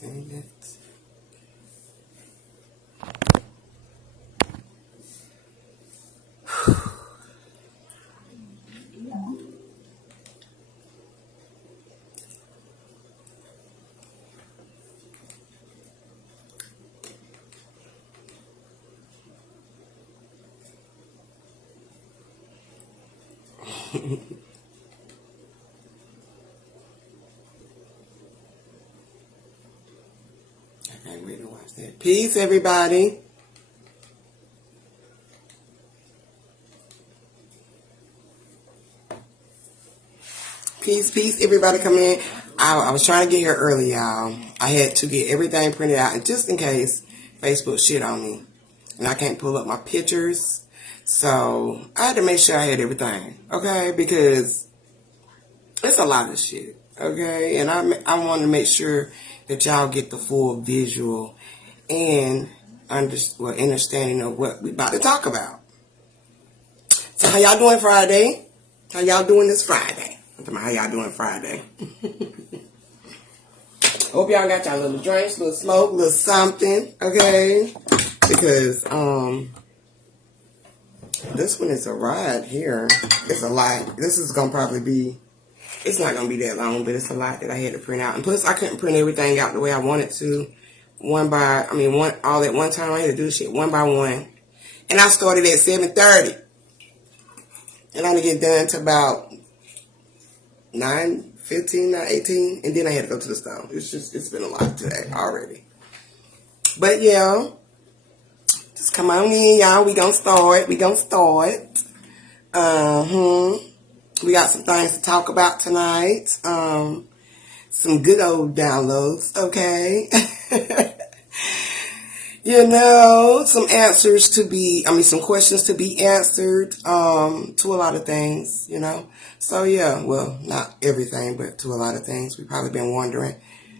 Send it. I can't wait to watch that. Peace, everybody. Peace, peace, everybody come in. I was trying to get here early, y'all. I had to get everything printed out, and just in case Facebook shit on me, and I can't pull up my pictures, so I had to make sure I had everything, okay? Because it's a lot of shit, okay? And I want to make sure that y'all get the full visual and understanding of what we about to talk about. So how y'all doing Friday? How y'all doing this Friday? How y'all doing Friday? Hope y'all got y'all little drinks, little smoke, little something, okay? Because this one is a ride here. It's a lot. This is gonna probably be. It's not gonna be that long, but it's a lot that I had to print out. And plus, I couldn't print everything out the way I wanted to. All at one time. I had to do shit one by one. And I started at 7:30, and I didn't get done to about 9:15, 9:18, and then I had to go to the store. It's been a lot today already. But yeah, just come on in, y'all. We gonna start. We got some things to talk about tonight. Some good old downloads, okay? Some some questions to be answered, to a lot of things, So yeah, well, not everything, but to a lot of things we've probably been wondering.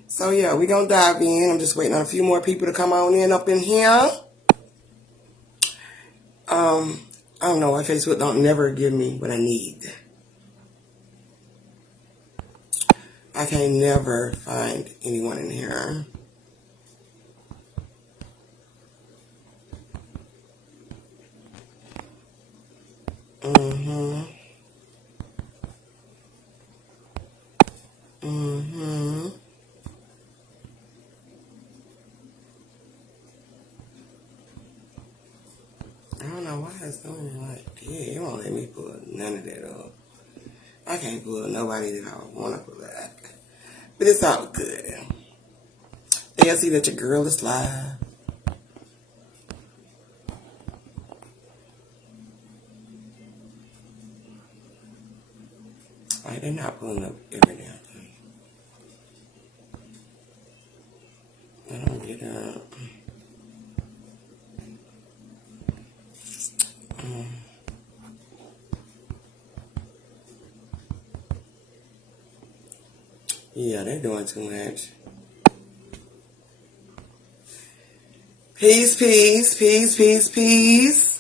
So yeah, we're gonna dive in. I'm just waiting on a few more people to come on in up in here. I don't know why Facebook don't never give me what I need. I can never find anyone in here. I don't know why it's doing it like that. It won't let me pull none of that up. I can't pull nobody that I want to pull up. But it's all good. They'll see that your girl is live. Like, they're not pulling up every damn thing. I don't get up. Yeah, they're doing too much. Peace, peace, peace, peace, peace.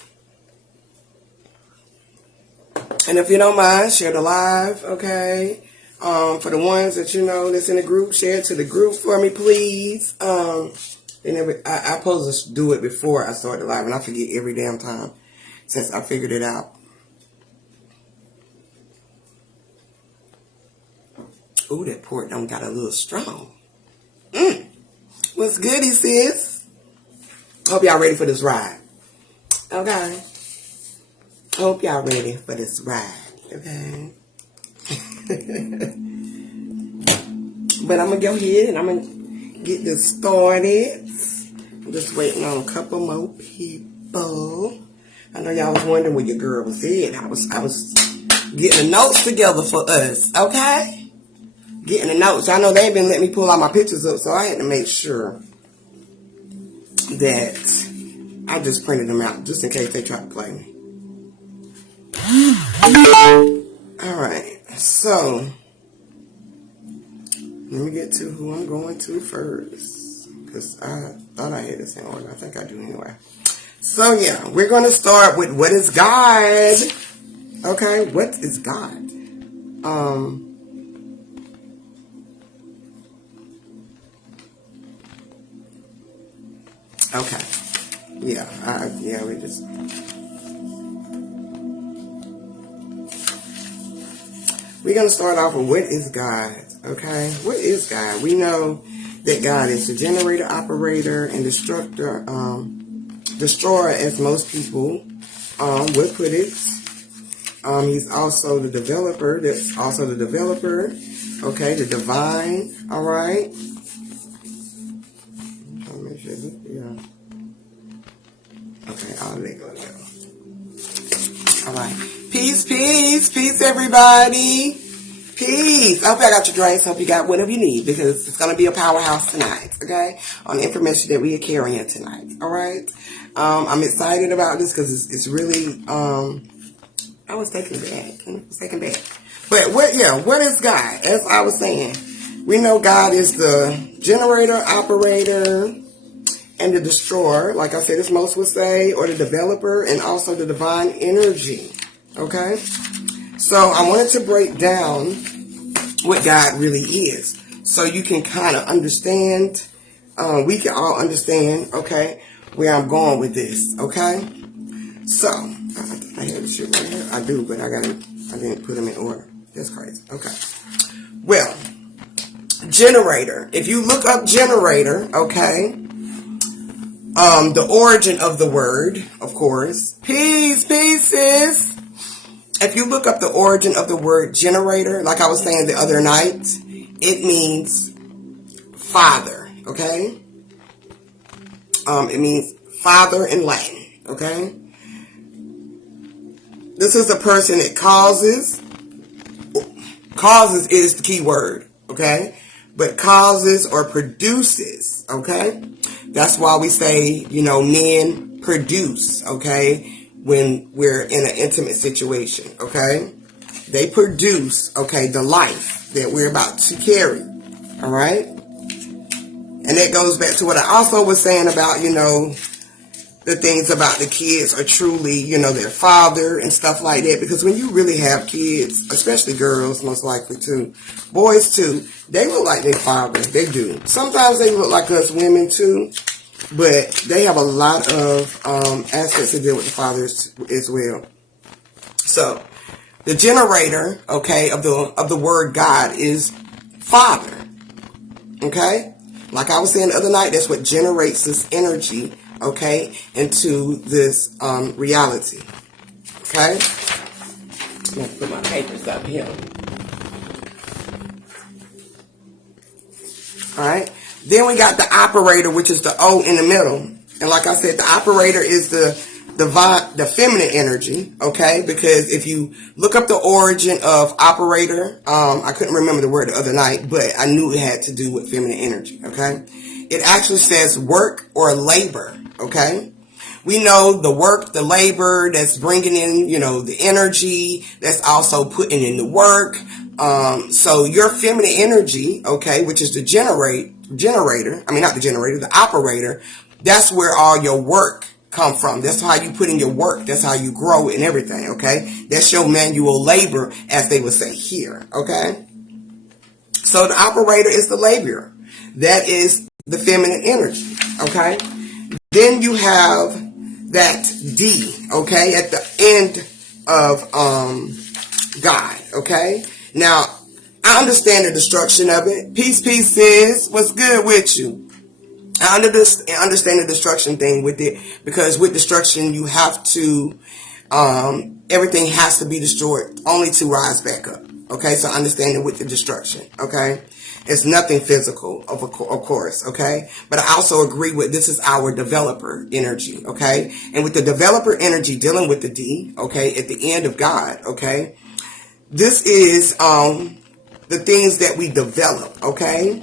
And if you don't mind, share the live, okay? For the ones that that's in the group, share it to the group for me, please. I supposed to do it before I start the live, and I forget every damn time since I figured it out. Ooh, that pork done got a little strong. What's goody, sis? Hope y'all ready for this ride. Okay. Hope y'all ready for this ride. Okay. But I'm going to go ahead and I'm going to get this started. I'm just waiting on a couple more people. I know y'all was wondering where your girl was at. I was getting the notes together for us. Okay? Getting the notes. I know they ain't been letting me pull all my pictures up, so I had to make sure that I just printed them out just in case they try to play me. Alright, so let me get to who I'm going to first, because I thought I had this in order. I think I do anyway. So yeah, we're going to start with what is God? Okay, what is God? Okay. Yeah. Yeah. We're gonna start off with what is God. Okay. What is God? We know that God is the generator, operator, and destructor. Destroyer, as most people would put it. He's also the developer. That's also the developer. Okay, the divine. All right. Make sure yeah. Okay, I'll let go now. All right. Peace, peace, peace, everybody. Peace. I hope y'all got your drinks. Hope you got whatever you need because it's going to be a powerhouse tonight. Okay, on the information that we are carrying tonight. All right. I'm excited about this because it's really. I was taken back. But what is God? As I was saying, we know God is the generator, operator, and the destroyer, like I said, as most would say, or the developer, and also the divine energy. Okay? So I wanted to break down what God really is. So you can kind of understand, we can all understand, okay, where I'm going with this. Okay? So, I have this shit right here. I do, but I didn't put them in order. That's crazy. Okay. Well, generator. If you look up generator, okay, the origin of the word, of course, pieces. If you look up the origin of the word generator, like I was saying the other night, it means father, okay? It means father in Latin, okay? This is a person that causes is the key word, okay? But causes or produces, okay? That's why we say, men produce, okay? When we're in an intimate situation, okay? They produce, okay, the life that we're about to carry, all right? And that goes back to what I also was saying about, the things about the kids are truly, their father and stuff like that. Because when you really have kids, especially girls, most likely too, boys too, they look like their father. They do. Sometimes they look like us women too, but they have a lot of aspects to deal with the fathers as well. So the generator, okay, of the word God is father. Okay? Like I was saying the other night, that's what generates this energy, okay, into this reality. Okay? I'm going to put my papers up here. Alright? Then we got the operator, which is the O in the middle. And like I said, the operator is the feminine energy, okay? Because if you look up the origin of operator, I couldn't remember the word the other night, but I knew it had to do with feminine energy, okay? It actually says work or labor, okay? We know the work, the labor, that's bringing in, the energy, that's also putting in the work. So your feminine energy, okay, which is the the operator, that's where all your work come from. That's how you put in your work. That's how you grow and everything, okay? That's your manual labor, as they would say here, okay? So the operator is the laborer. That is the feminine energy, okay? Then you have that D, okay, at the end of God, okay? Now, I understand the destruction of it. Peace, sis. What's good with you? I understand the destruction thing with it, because with destruction you have to, everything has to be destroyed only to rise back up. Okay, so I understand it with the destruction. Okay, it's nothing physical, of course. Okay, but I also agree with this is our developer energy. Okay, and with the developer energy dealing with the D. Okay, at the end of God. Okay, this is the things that we develop. Okay.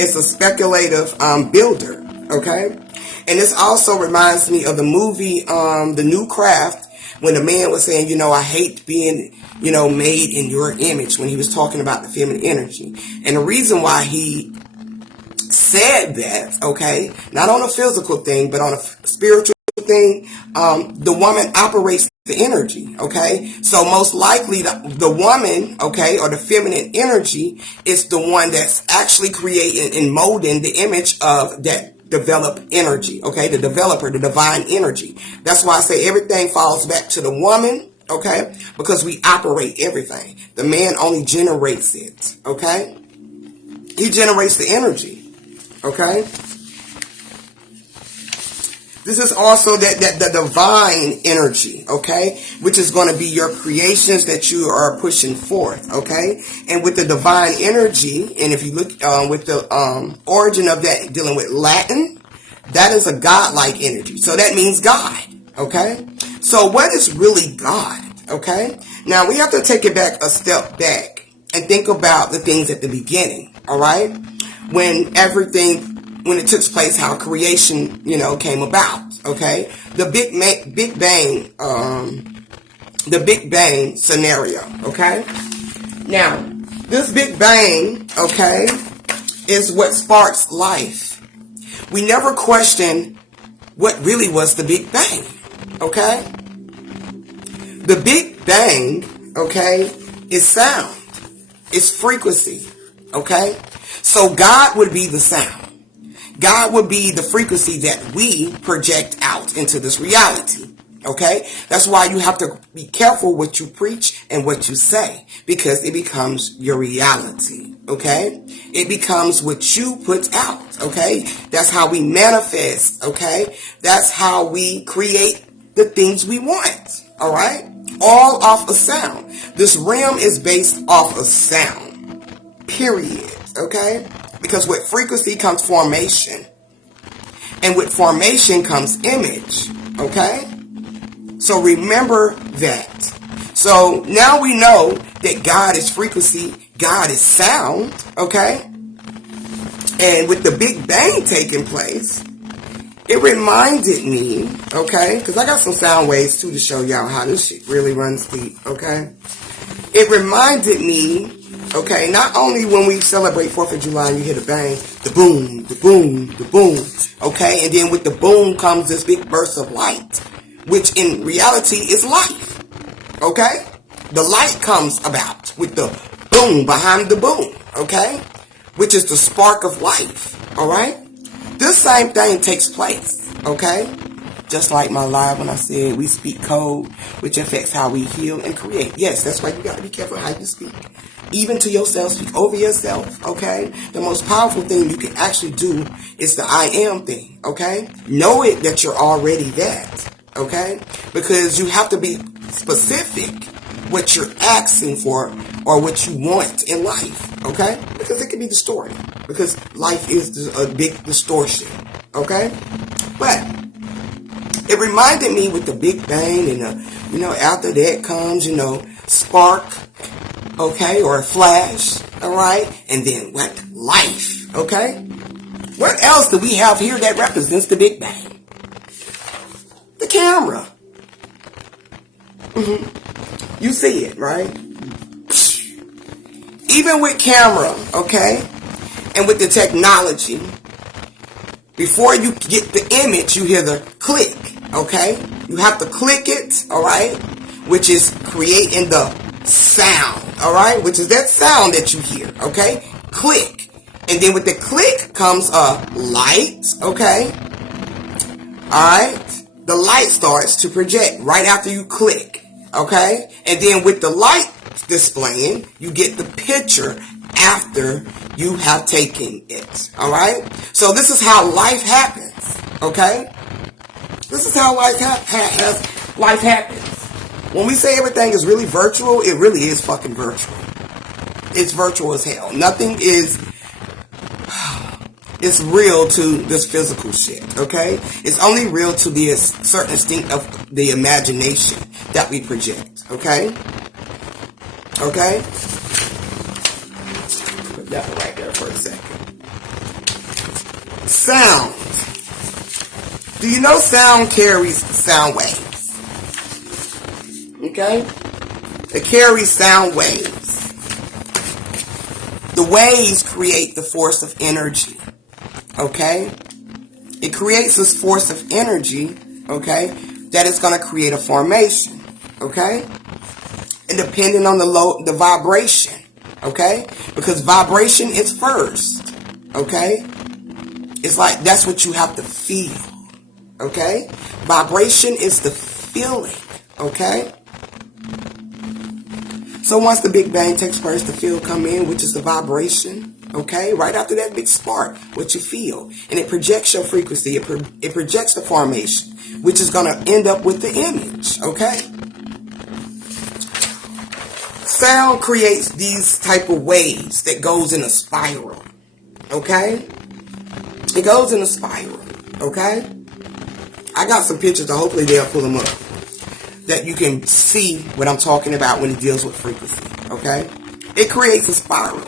It's a speculative builder, okay? And this also reminds me of the movie, The New Craft, when the man was saying, I hate being, made in your image, when he was talking about the feminine energy. And the reason why he said that, okay, not on a physical thing, but on a spiritual thing, the woman operates the energy, okay? So most likely the woman, okay, or the feminine energy is the one that's actually creating and molding the image of that develop energy, okay? The developer, the divine energy. That's why I say everything falls back to the woman, okay? Because we operate everything. The man only generates it, okay? He generates the energy, okay? This is also the divine energy, okay? Which is going to be your creations that you are pushing forth, okay? And with the divine energy, and if you look with the origin of that dealing with Latin, that is a godlike energy. So that means God, okay? So what is really God, okay? Now we have to take it back a step back and think about the things at the beginning, all right? When it took place, how creation, came about, okay? The Big Bang scenario, okay? Now, this Big Bang, okay, is what sparks life. We never question what really was the Big Bang, okay? The Big Bang, okay, is sound. It's frequency, okay? So God would be the sound. God would be the frequency that we project out into this reality, okay? That's why you have to be careful what you preach and what you say, because it becomes your reality, okay? It becomes what you put out, okay? That's how we manifest, okay? That's how we create the things we want, all right? All off of sound. This realm is based off of sound, period, okay? Because with frequency comes formation. And with formation comes image. Okay? So remember that. So now we know that God is frequency. God is sound. Okay? And with the Big Bang taking place, it reminded me, okay? Because I got some sound waves too to show y'all how this shit really runs deep. Okay? It reminded me, okay, not only when we celebrate 4th of July and you hear the bang, the boom, the boom, the boom, okay, and then with the boom comes this big burst of light, which in reality is life, okay? The light comes about with the boom behind the boom, okay, which is the spark of life, all right? This same thing takes place, okay? Just like my live when I said we speak code, which affects how we heal and create. Yes, that's why you got to be careful how you speak. Even to yourself, speak over yourself, okay? The most powerful thing you can actually do is the I am thing, okay? Know it that you're already that, okay? Because you have to be specific what you're asking for or what you want in life, okay? Because it can be distorted. Because life is a big distortion, okay? But it reminded me with the Big Bang and, after that comes, spark, okay, or a flash, all right? And then what? Life, okay? What else do we have here that represents the Big Bang? The camera. You see it, right? Even with camera, okay, and with the technology, before you get the image, you hear the click, okay? You have to click it, all right, which is creating the sound, all right, which is that sound that you hear, okay? Click. And then with the click comes a light, okay? All right? The light starts to project right after you click, okay? And then with the light displaying, you get the picture after you have taken it, all right? So this is how life happens, okay? This is how life happens. When we say everything is really virtual, it really is fucking virtual. It's virtual as hell. Nothing is it's real to this physical shit, okay? It's only real to the certain extent of the imagination that we project, okay? Okay? Put that one right there for a second. Sound. Do you know sound carries sound waves? Okay? It carries sound waves. The waves create the force of energy. Okay? It creates this force of energy, okay, that is going to create a formation. Okay? And depending on the vibration, okay? Because vibration is first. Okay? It's like that's what you have to feel. Okay? Vibration is the feeling. Okay? So once the Big Bang takes place, the field come in, which is the vibration. Okay? Right after that big spark, what you feel. And it projects your frequency. It projects the formation, which is going to end up with the image. Okay? Sound creates these type of waves that goes in a spiral. Okay? It goes in a spiral. Okay? I got some pictures, so hopefully they'll pull them up, that you can see what I'm talking about when it deals with frequency. Okay? It creates a spiral.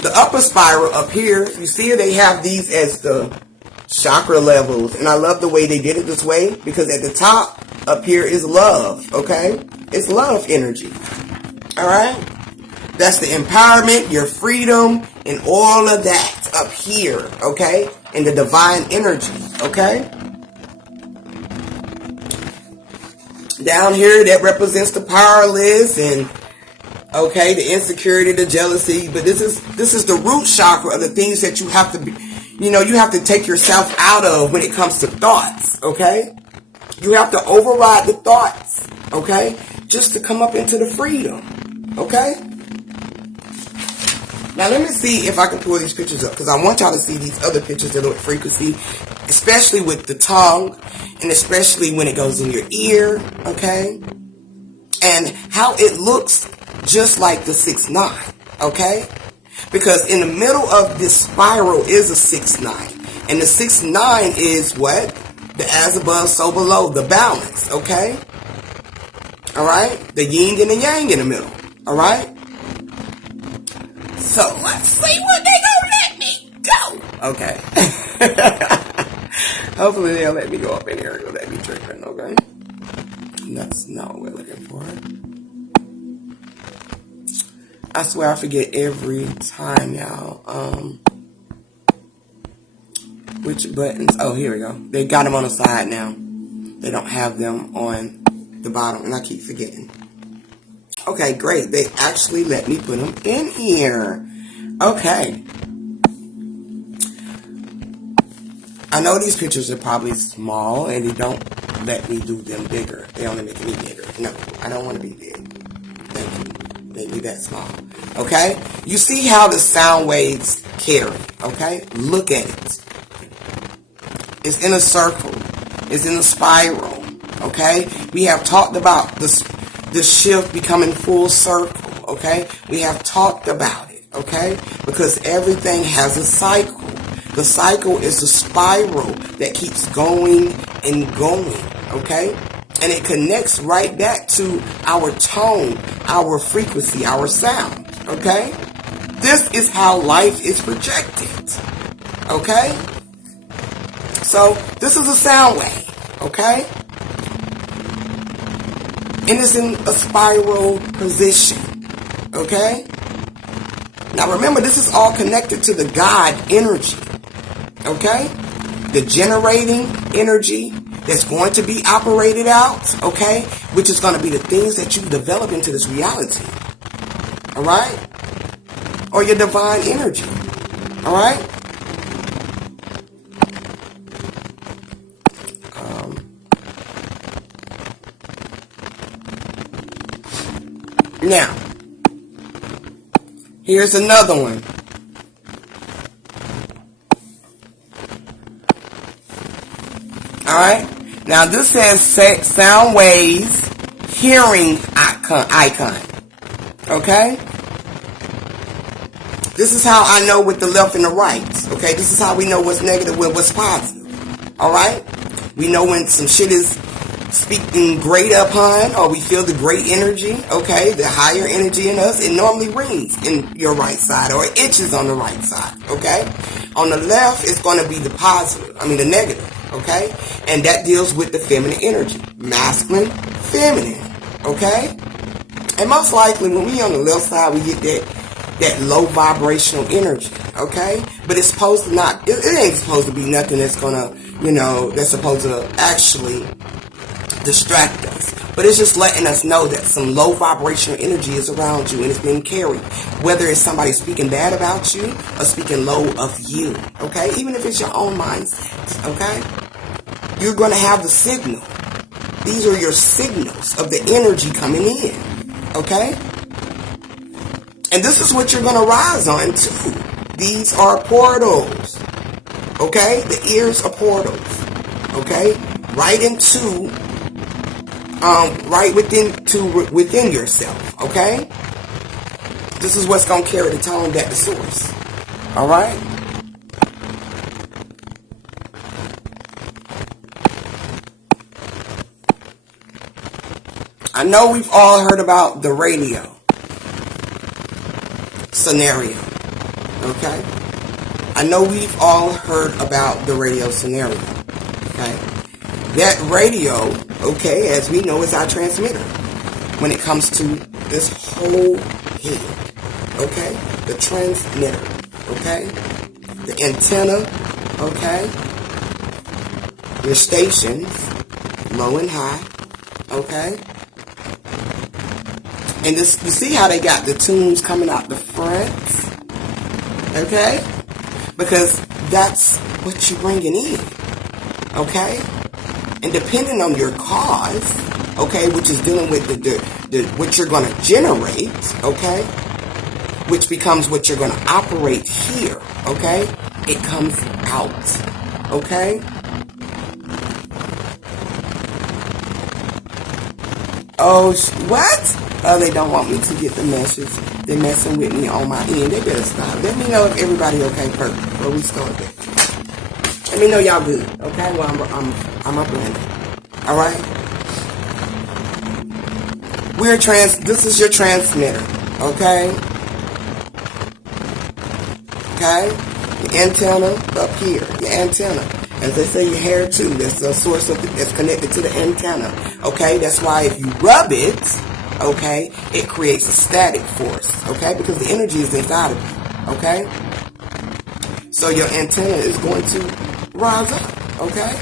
The upper spiral up here, you see they have these as the chakra levels. And I love the way they did it this way, because at the top up here is love. Okay? It's love energy. Alright? That's the empowerment, your freedom, and all of that up here. Okay? And the divine energy. Okay? Down here, that represents the powerless and, okay, the insecurity, the jealousy. But this is the root chakra of the things that you have to be, you have to take yourself out of when it comes to thoughts, okay? You have to override the thoughts, okay? Just to come up into the freedom, okay? Now, let me see if I can pull these pictures up, because I want y'all to see these other pictures that are with frequency, especially with the tongue, and especially when it goes in your ear, okay? And how it looks just like the 6-9, okay? Because in the middle of this spiral is a 6-9. And the 6-9 is what? The as above, so below, the balance, okay? Alright? The yin and the yang in the middle, alright? So, let's see what they gonna let me go. Okay. Hopefully they'll let me go up in here and let me tripping, okay? That's not what we're looking for. I swear I forget every time, y'all. Which buttons? Oh, here we go. They got them on the side now. They don't have them on the bottom, and I keep forgetting. Okay, great. They actually let me put them in here. Okay. I know these pictures are probably small, and they don't let me do them bigger. They only make me bigger. No, I don't want to be big. Thank you. Make me that small. Okay? You see how the sound waves carry. Okay? Look at it. It's in a circle. It's in a spiral. Okay? We have talked about the shift becoming full circle. Okay? We have talked about it. Okay? Because everything has a cycle. The cycle is a spiral that keeps going and going, okay? And it connects right back to our tone, our frequency, our sound, okay? This is how life is projected, okay? So, this is a sound wave, okay? And it's in a spiral position, okay? Now remember, this is all connected to the God energy. Okay? The generating energy that's going to be operated out, okay? Which is going to be the things that you develop into this reality. Alright? Or your divine energy. Alright? Now, here's another one. Alright? Now this says sound waves, hearing icon. Okay? This is how I know with the left and the right. Okay? This is how we know what's negative and what's positive. Alright? We know when some shit is speaking great upon, or we feel the great energy, okay? The higher energy in us, it normally rings in your right side, or it itches on the right side, okay? On the left, it's going to be the positive, the negative. Okay? And that deals with the feminine energy. Masculine, feminine. Okay? And most likely when we on the left side, we get that low vibrational energy. Okay? But it's supposed to not, it ain't supposed to be nothing that's gonna, that's supposed to actually distract us. But it's just letting us know that some low vibrational energy is around you and it's being carried. Whether it's somebody speaking bad about you or speaking low of you. Okay? Even if it's your own mindset. Okay? You're going to have the signal. These are your signals of the energy coming in. Okay? And this is what you're going to rise on too. These are portals. Okay? The ears are portals. Okay? Right into, right within yourself. Okay? This is what's going to carry the tone back to source. Alright? I know we've all heard about the radio scenario, okay? I know we've all heard about the radio scenario, okay? That radio, okay, as we know, is our transmitter when it comes to this whole head, okay? The transmitter, okay? The antenna, okay? Your stations, low and high, okay? And this, you see how they got the tunes coming out the front? Okay? Because that's what you're bringing in. Okay? And depending on your cause, okay, which is dealing with the what you're going to generate, okay, which becomes what you're going to operate here, okay, it comes out. Okay? Oh, what? Oh, they don't want me to get the message. They're messing with me on my end. They better stop. Let me know if everybody okay first before we start that. Let me know y'all good. Okay? Well, I'm up in it. All right? This is your transmitter. Okay? Okay? The antenna up here. The antenna. As they say, your hair too. That's the source that's connected to the antenna. Okay? That's why if you rub it, okay, it creates a static force, okay, because the energy is inside of you, okay? So your antenna is going to rise up, okay?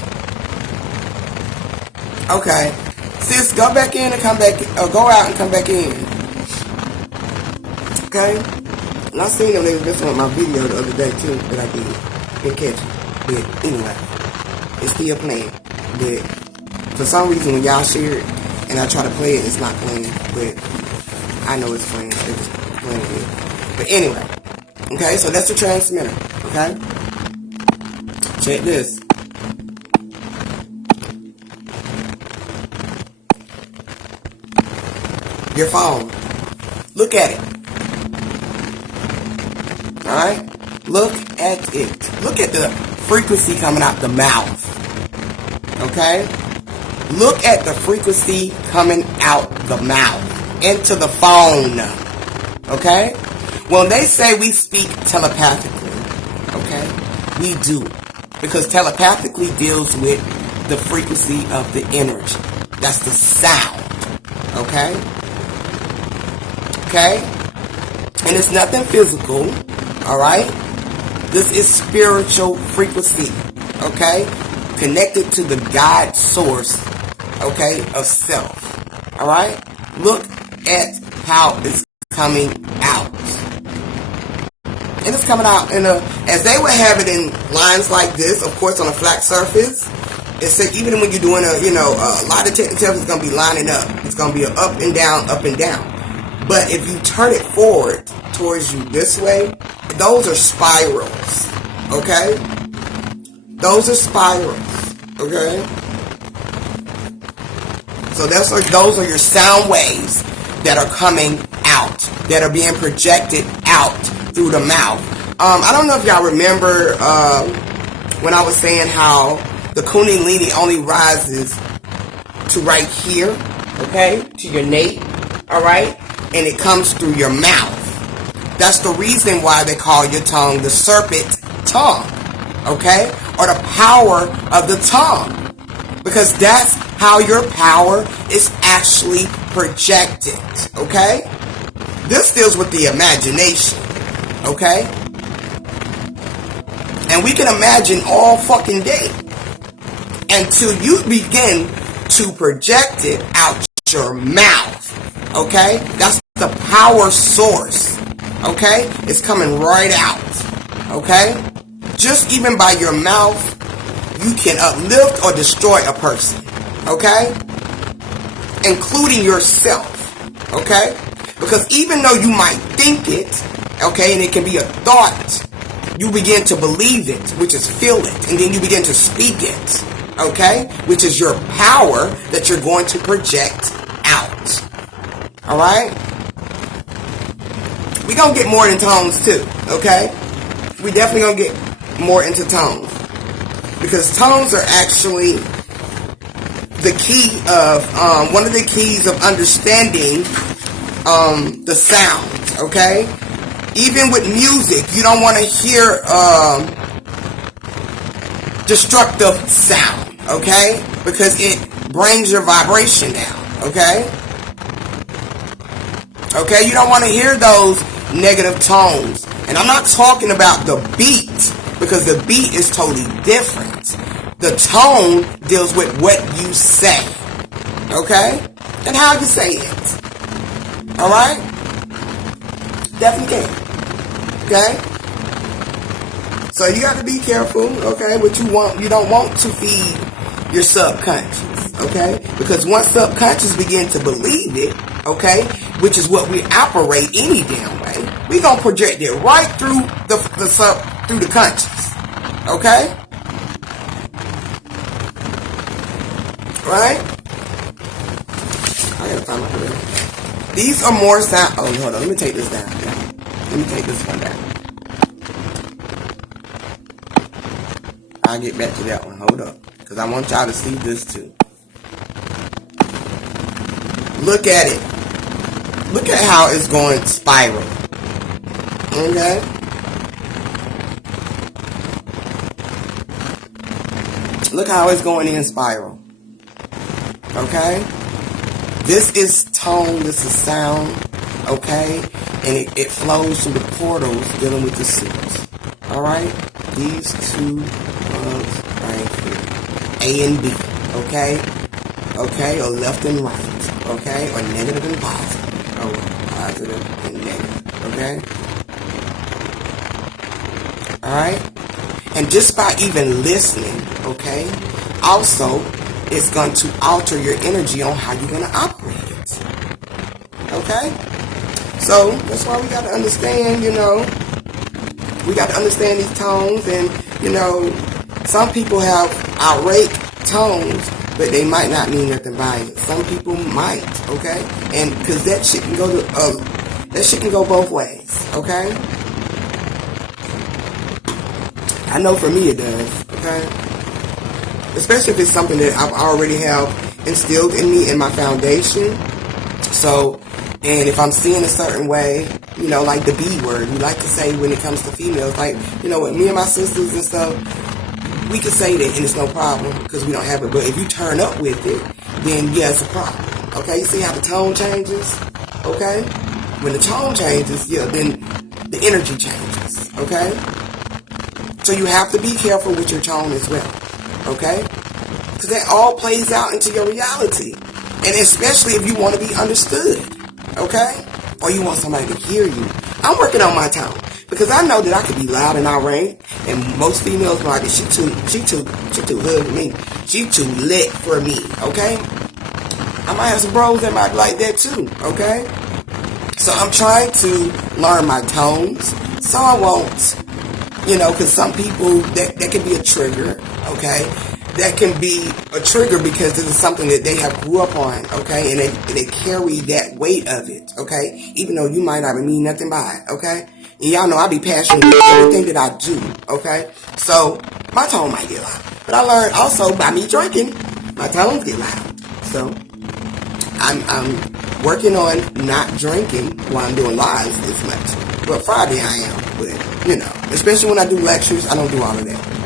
Okay. Sis, go back in and come back, or go out and come back in. Okay? And I seen them, they was messing with my video the other day too, that I did. Didn't catch it. But anyway, it's still playing. But for some reason, when y'all share it, and I try to play it, it's not playing, but I know it's playing. It's just playing it. But anyway, okay, so that's the transmitter, okay? Check this. Your phone. Look at it. Alright? Look at it. Look at the frequency coming out the mouth. Okay? Look at the frequency coming out the mouth into the phone. Okay? When they say we speak telepathically, okay, we do. Because telepathically deals with the frequency of the energy. That's the sound. Okay? Okay? And it's nothing physical. Alright? This is spiritual frequency. Okay? Connected to the God source, okay, of self. Alright? Look at how it's coming out. And it's coming out in as they would have it in lines like this, of course on a flat surface. It's even when you're doing a lot of technical is going to be lining up. It's going to be an up and down, up and down. But if you turn it forward towards you this way, those are spirals. Okay? Those are spirals. Okay? So those are your sound waves that are coming out, that are being projected out through the mouth. I don't know if y'all remember when I was saying how the Kundalini only rises to right here, okay, to your nape, all right, and it comes through your mouth. That's the reason why they call your tongue the serpent tongue, okay, or the power of the tongue, because that's how your power is actually projected, okay? This deals with the imagination, okay? And we can imagine all fucking day until you begin to project it out your mouth. Okay? That's the power source. Okay? It's coming right out. Okay? Just even by your mouth, you can uplift or destroy a person. Okay? Including yourself. Okay? Because even though you might think it, okay, and it can be a thought, you begin to believe it, which is feel it, and then you begin to speak it, okay, which is your power that you're going to project out. All right? We're going to get more in tones too, okay? We definitely going to get more into tones. Because tones are actually the key of, one of the keys of understanding the sounds, okay? Even with music, you don't want to hear destructive sound, okay? Because it brings your vibration down, okay? Okay, you don't want to hear those negative tones. And I'm not talking about the beat, because the beat is totally different. The tone deals with what you say, okay? And how you say it. Alright? Definitely can. Okay? So you got to be careful, okay? What you want, you don't want to feed your subconscious, okay? Because once subconscious begin to believe it, okay, which is what we operate any damn way, we gonna project it right through through the conscious, okay? Right? I gotta find my career. These are more sound. Oh, hold on. Let me take this down. Let me take this one down. I'll get back to that one. Hold up. Because I want y'all to see this too. Look at it. Look at how it's going spiral. Okay? Look how it's going in spiral. Okay? This is tone, this is sound, okay? And it flows through the portals dealing with the suits. Alright? These two ones right here. A and B, okay? Okay? Or left and right, okay? Or negative and positive. Or positive and negative, okay? Alright? And just by even listening, okay? Also, it's going to alter your energy on how you're going to operate it. Okay? So, that's why we got to understand, you know, we got to understand these tones. And, you know, some people have irate tones, but they might not mean nothing by it. Some people might, okay? And because that shit can go that shit can go both ways, okay? I know for me it does, okay? Especially if it's something that I already have instilled in me in my foundation. So, and if I'm seeing a certain way, you know, like the B word, we like to say when it comes to females, like, you know, with me and my sisters and stuff, we can say that and it's no problem because we don't have it. But if you turn up with it, then yeah, it's a problem. Okay, you see how the tone changes? Okay? When the tone changes, yeah, then the energy changes. Okay? So you have to be careful with your tone as well. Okay? Because that all plays out into your reality. And especially if you want to be understood. Okay? Or you want somebody to hear you. I'm working on my tone. Because I know that I could be loud and irate. And most females are like, she too hood for me. She too lit for me. Okay? I might have some bros that might be like that too. Okay? So I'm trying to learn my tones. So I won't, you know, because some people, that can be a trigger. Okay, that can be a trigger because this is something that they have grew up on, okay, and they carry that weight of it, okay, even though you might not mean nothing by it, okay, and y'all know I be passionate with everything that I do, okay, so my tone might get loud, but I learned also by me drinking, my tones get loud, so I'm working on not drinking while I'm doing lives as much, but Friday I am, but, you know, especially when I do lectures, I don't do all of that.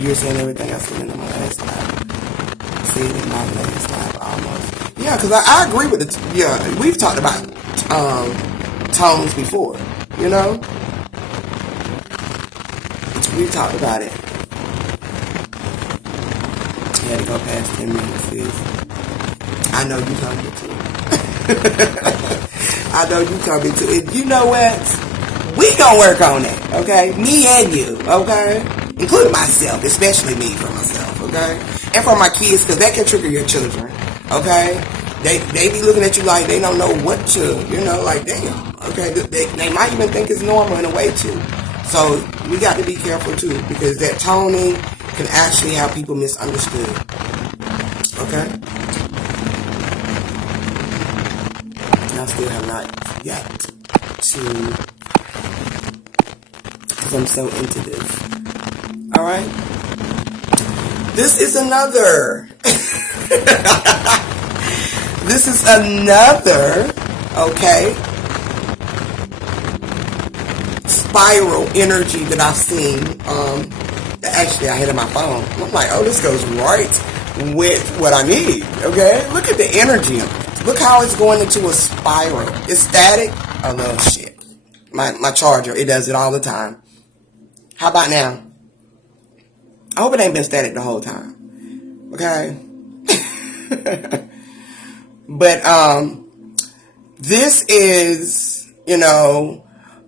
You were saying everything I said in my last live. Said in my last live almost. Yeah, because I agree with the, yeah, we've talked about tones before, you know? We've talked about it. had to go past 10 minutes, sis. I know you told me to. I know you told me to. And you know what? We gonna work on that, okay? Me and you, okay? Including myself, especially me for myself, okay? And for my kids, because that can trigger your children, okay? They be looking at you like they don't know what to, like, damn, okay? They might even think it's normal in a way, too. So we got to be careful, too, because that toning can actually have people misunderstood, okay? And I still have not yet to, because I'm so into this. All right? This is another... This is another, okay, spiral energy that I've seen. Actually, I hit on my phone. I'm like, oh, this goes right with what I need, okay? Look at the energy of it. Look how it's going into a spiral. It's static. Oh, no, shit. My charger, it does it all the time. How about now? I hope it ain't been static the whole time, okay? But this is,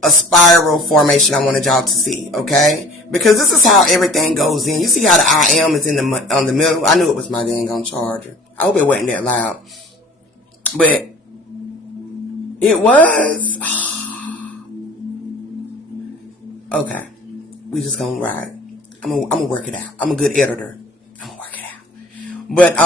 a spiral formation I wanted y'all to see, okay? Because this is how everything goes in. You see how the I am is in on the middle? I knew it was my dang on charger. I hope it wasn't that loud. But it was. Okay. We just gonna ride. I'm gonna work it out. I'm a good editor. I'm gonna work it out. But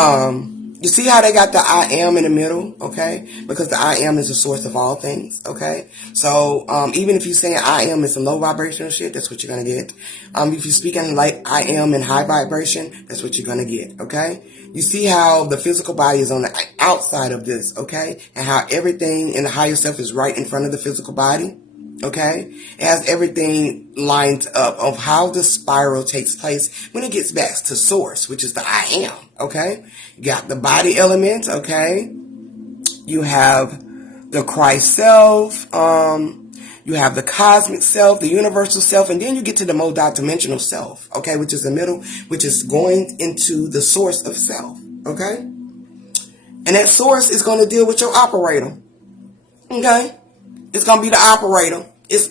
you see how they got the I am in the middle, okay? Because the I am is the source of all things, okay? So even if you're saying I am in some low vibrational shit, that's what you're going to get. If you're speaking like I am in high vibration, that's what you're going to get, okay? You see how the physical body is on the outside of this, okay? And how everything in the higher self is right in front of the physical body, okay? It has everything lined up of how the spiral takes place when it gets back to source, which is the I am, okay? You got the body elements, okay? You have the Christ self, you have the cosmic self, the universal self, and then you get to the multi-dimensional self, okay? Which is the middle, which is going into the source of self, okay? And that source is going to deal with your operator, okay? It's going to be the operator.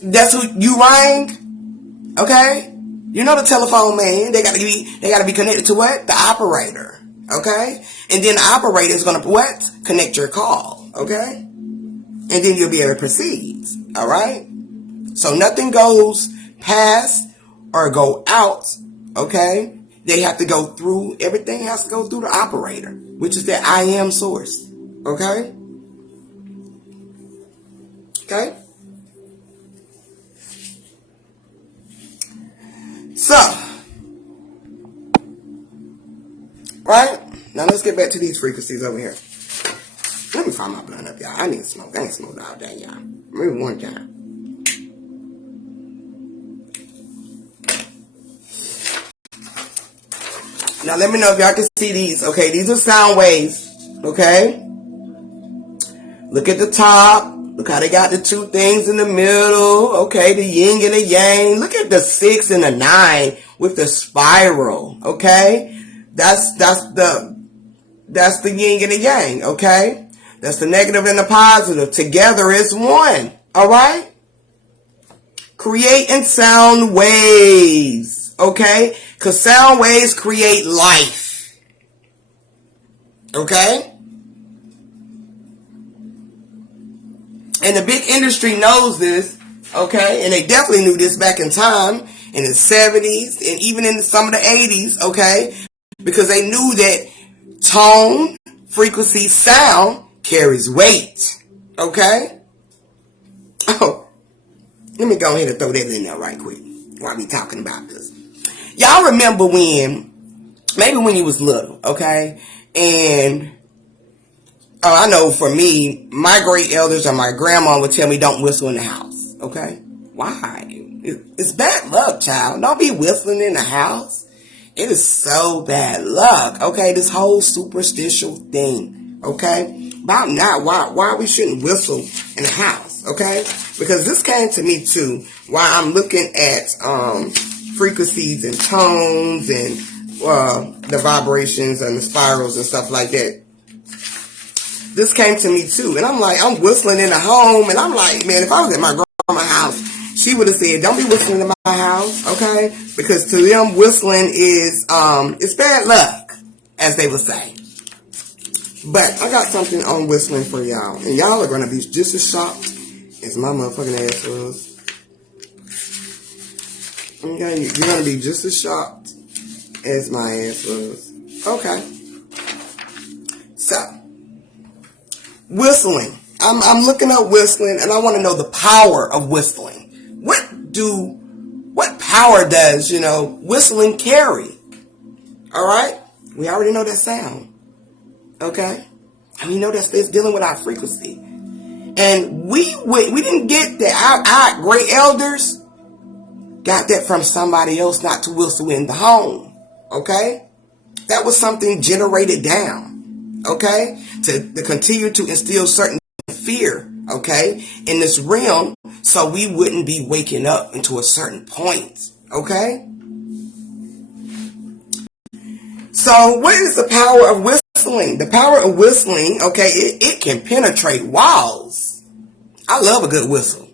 That's who you rang, okay? You know the telephone man. They got to be connected to what? The operator, okay? And then the operator is going to what? Connect your call, okay? And then you'll be able to proceed, all right? So nothing goes past or go out, okay? They have to go through, everything has to go through the operator, which is the I am source, okay? Okay? So, right? Now let's get back to these frequencies over here. Let me find my blunt up, y'all. I need to smoke. I ain't smoked all day, y'all. Maybe one time. Now let me know if y'all can see these, okay? These are sound waves, okay? Look at the top. Look how they got the two things in the middle. Okay, the yin and the yang. Look at the 6 and the 9 with the spiral. Okay, that's the yin and the yang. Okay, that's the negative and the positive. Together is one. All right. Creating sound waves. Okay, because sound waves create life. Okay. And the big industry knows this, okay? And they definitely knew this back in time, in the 70s, and even in some of the 80s, okay? Because they knew that tone, frequency, sound carries weight, okay? Oh, let me go ahead and throw that in there right quick while we talking about this. Y'all remember maybe when you was little, okay? And... oh, I know for me, my great elders or my grandma would tell me don't whistle in the house. Okay? Why? It's bad luck, child. Don't be whistling in the house. It is so bad luck. Okay? This whole superstitial thing. Okay? About not why we shouldn't whistle in the house. Okay? Because this came to me too while I'm looking at frequencies and tones and the vibrations and the spirals and stuff like that. This came to me too, and I'm like, I'm whistling in the home, and I'm like, man, if I was at my grandma's house, she would have said, don't be whistling in my house, okay? Because to them, whistling is it's bad luck, as they would say. But I got something on whistling for y'all, and y'all are gonna be just as shocked as my motherfucking ass was. Okay, you're gonna be just as shocked as my ass was. Okay. So, whistling. I'm looking up whistling, and I want to know the power of whistling. What power does, whistling carry? All right? We already know that sound. Okay? And we know that's dealing with our frequency. And we didn't get that. Our great elders got that from somebody else, not to whistle in the home. Okay? That was something generated down. Okay? To continue to instill certain fear, okay, in this realm, so we wouldn't be waking up into a certain point. Okay? So what is the power of whistling? The power of whistling, okay, it can penetrate walls. I love a good whistle.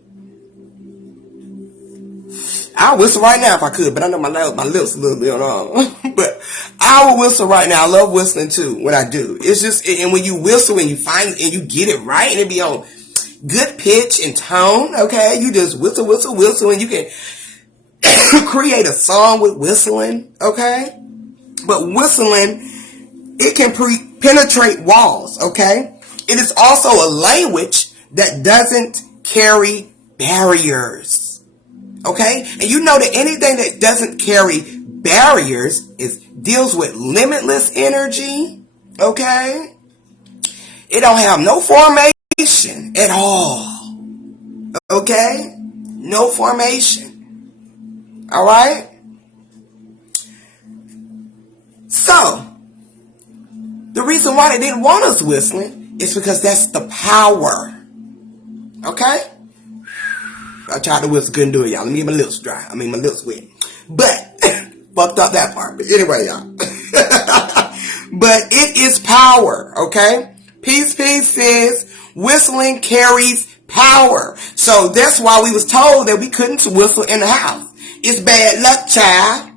I'll whistle right now if I could, but I know my lips a little bit on. But I will whistle right now. I love whistling too, when I do. It's just, and when you whistle and you find, and you get it right, and it be on good pitch and tone, okay? You just whistle, whistle, whistle, and you can create a song with whistling, okay? But whistling, it can penetrate walls, okay? It is also a language that doesn't carry barriers. Okay? And you know that anything that doesn't carry barriers deals with limitless energy. Okay? It don't have no formation at all. Okay? No formation. Alright? So, the reason why they didn't want us whistling is because that's the power. Okay? I tried to whistle, couldn't do it, y'all. Let me get my lips dry. My lips wet. But, fucked up that part. But anyway, y'all. But it is power, okay? Peace says whistling carries power. So that's why we was told that we couldn't whistle in the house. It's bad luck, child.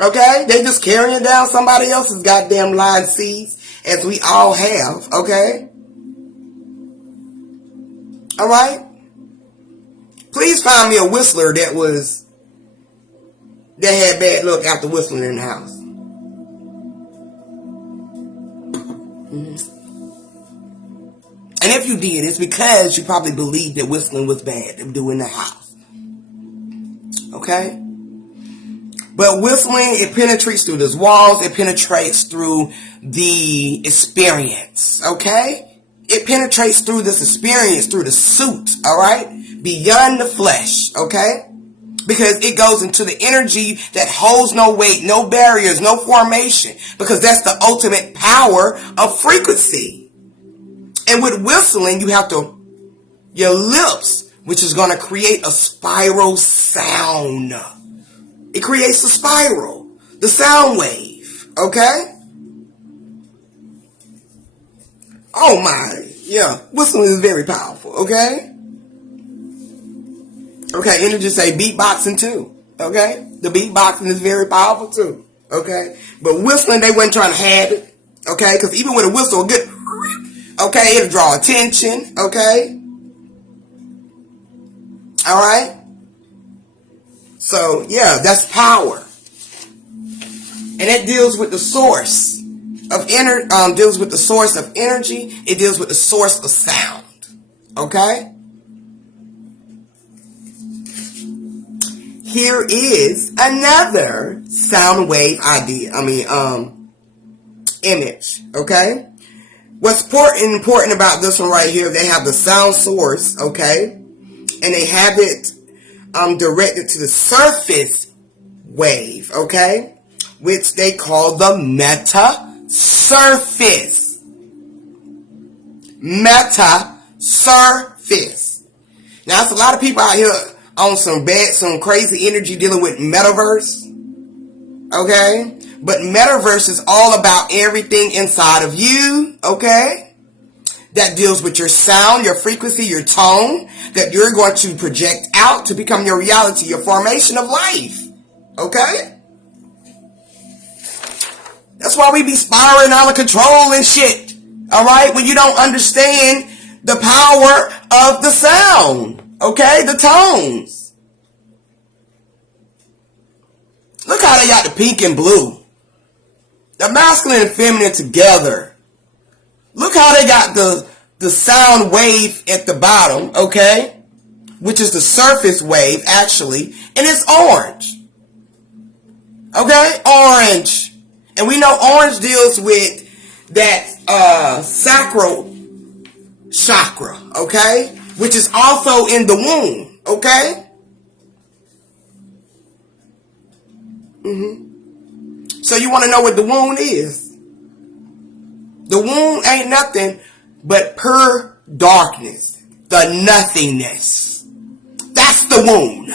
Okay? They just carrying down somebody else's goddamn line seeds, as we all have, okay? Alright? Please find me a whistler that had bad luck after whistling in the house. And if you did, it's because you probably believed that whistling was bad to do in the house. Okay? But whistling, it penetrates through those walls. It penetrates through the experience. Okay? It penetrates through this experience, through the suit. Alright? Beyond the flesh, okay? Because it goes into the energy that holds no weight, no barriers, no formation. Because that's the ultimate power of frequency. And with whistling, you have your lips, which is going to create a spiral sound. It creates a spiral, the sound wave, okay? Oh my, yeah, whistling is very powerful, okay? Okay, energy say beatboxing too. Okay? The beatboxing is very powerful too. Okay? But whistling, they wasn't trying to have it. Okay? Because even with a whistle, good. Okay? It'll draw attention. Okay? Alright? So, yeah, that's power. And it deals with the source of deals with the source of energy. It deals with the source of sound. Okay? Here is another sound wave image, okay? What's important about this one right here, they have the sound source, okay? And they have it directed to the surface wave, okay? Which they call the meta surface. Meta surface. Now, there's a lot of people out here on some crazy energy dealing with metaverse. Okay? But metaverse is all about everything inside of you. Okay? That deals with your sound, your frequency, your tone, that you're going to project out to become your reality, your formation of life. Okay? That's why we be spiraling out of control and shit. Alright? When you don't understand the power of the sound. Okay? The tones. Look how they got the pink and blue. The masculine and feminine together. Look how they got the sound wave at the bottom, okay? Which is the surface wave, actually. And it's orange. Okay? Orange. And we know orange deals with that sacral chakra, okay? Which is also in the womb, okay? So you want to know what the wound is? The wound ain't nothing but pure darkness. The nothingness. That's the wound.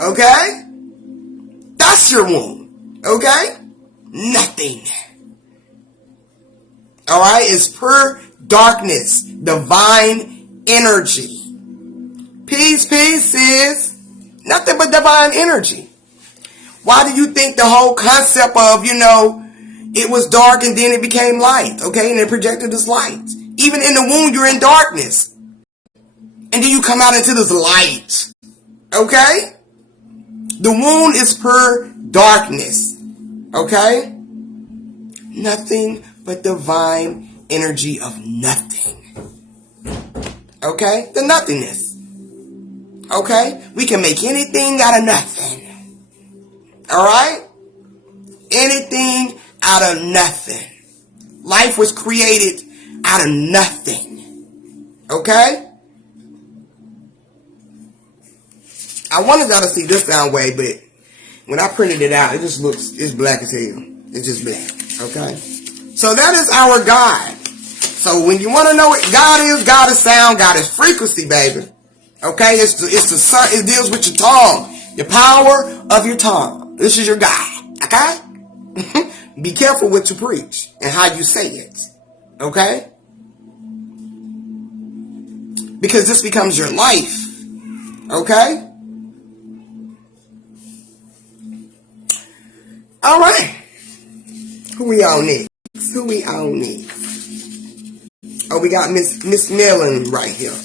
Okay? That's your wound. Okay? Nothing. Alright? It's pure darkness. Divine energy. Peace, peace is nothing but divine energy. Why do you think the whole concept of, it was dark and then it became light, okay? And it projected this light. Even in the womb, you're in darkness. And then you come out into this light, okay? The womb is pure darkness, okay? Nothing but divine energy of nothing, okay? The nothingness, okay? We can make anything out of nothing. Alright? Anything out of nothing. Life was created out of nothing. Okay? I wanted y'all to see this sound wave, but when I printed it out, it's black as hell. It's just black. Okay? So that is our God. So when you want to know what God is sound, God is frequency, baby. Okay? It deals with your tongue. The power of your tongue. This is your God, okay? Be careful what you preach and how you say it, okay? Because this becomes your life, okay? All right. Who we on next? Oh, we got Miss Mellon right here.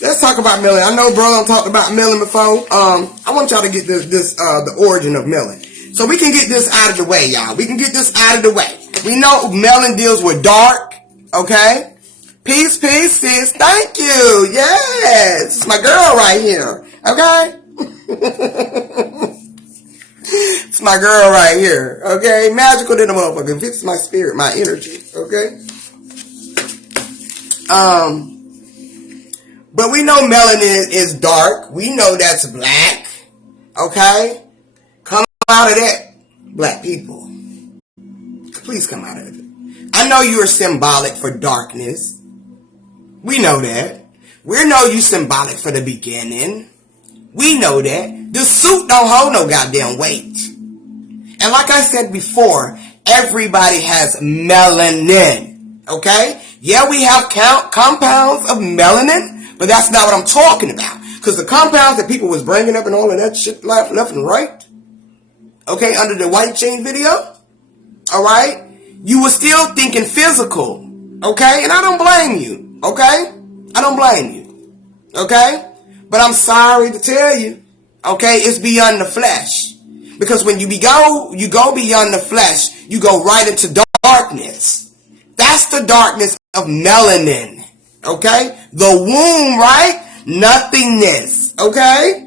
Let's talk about melon. I know brother talked about melon before. I want y'all to get the origin of melon. So we can get this out of the way, y'all. We can get this out of the way. We know melon deals with dark, okay? Peace, peace, sis. Thank you. Yes. It's my girl right here, okay? It's my girl right here, okay? Magical than a motherfucker. Fits my spirit, my energy, okay? But we know melanin is dark. We know that's black. Okay? Come out of that, black people. Please come out of it. I know you are symbolic for darkness. We know that. We know you symbolic for the beginning. We know that. The suit don't hold no goddamn weight. And like I said before, everybody has melanin. Okay? Yeah, we have compounds of melanin. But that's not what I'm talking about. Because the compounds that people was bringing up and all of that shit left and right. Okay, under the white chain video. Alright? You were still thinking physical. Okay? And I don't blame you. Okay? I don't blame you. Okay? But I'm sorry to tell you. Okay? It's beyond the flesh. Because when you go beyond the flesh, you go right into darkness. That's the darkness of melanin. Okay? The womb, right? Nothingness. Okay?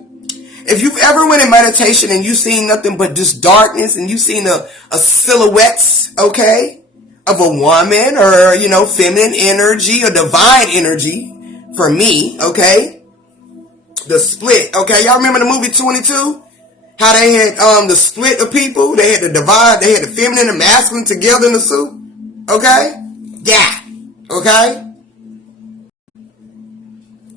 If you've ever went in meditation and you've seen nothing but just darkness and you've seen a silhouettes, okay, of a woman or, feminine energy or divine energy, for me, okay? The split, okay? Y'all remember the movie 22? How they had the split of people? They had the divine, they had the feminine and masculine together in the suit? Okay? Yeah. Okay?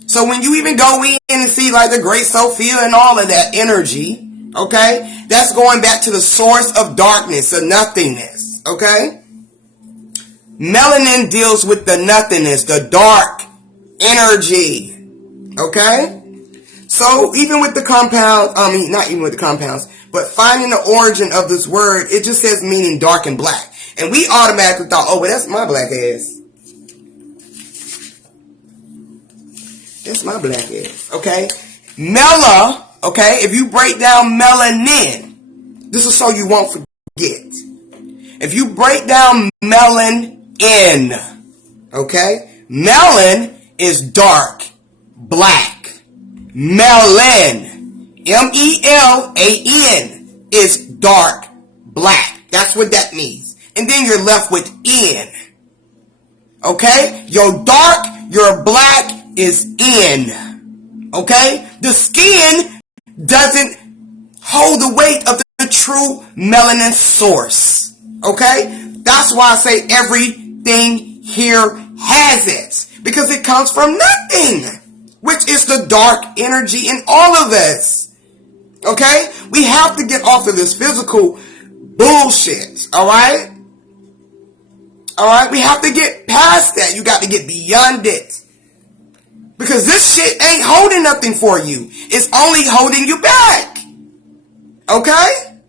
So when you even go in and see like the Great Sophia and all of that energy, Okay? That's going back to the source of darkness, the nothingness. Okay? Melanin deals with the nothingness, the dark energy. Okay? So even with the compounds, not even with the compounds, but finding the origin of this word, it just says meaning dark and black. And we automatically thought, oh, well, that's my black ass. That's my black ass. Okay? Mela, okay? If you break down melanin, this is so you won't forget. If you break down melanin, okay? Melon is dark, black. Melon, M-E-L-A-N, is dark, black. That's what that means. And then you're left with N. Okay? Your dark, your black is N. Okay? The skin doesn't hold the weight of the true melanin source. Okay? That's why I say everything here has it. Because it comes from nothing, which is the dark energy in all of us. Okay? We have to get off of this physical bullshit. Alright? Alright? We have to get past that. You got to get beyond it. Because this shit ain't holding nothing for you. It's only holding you back. Okay?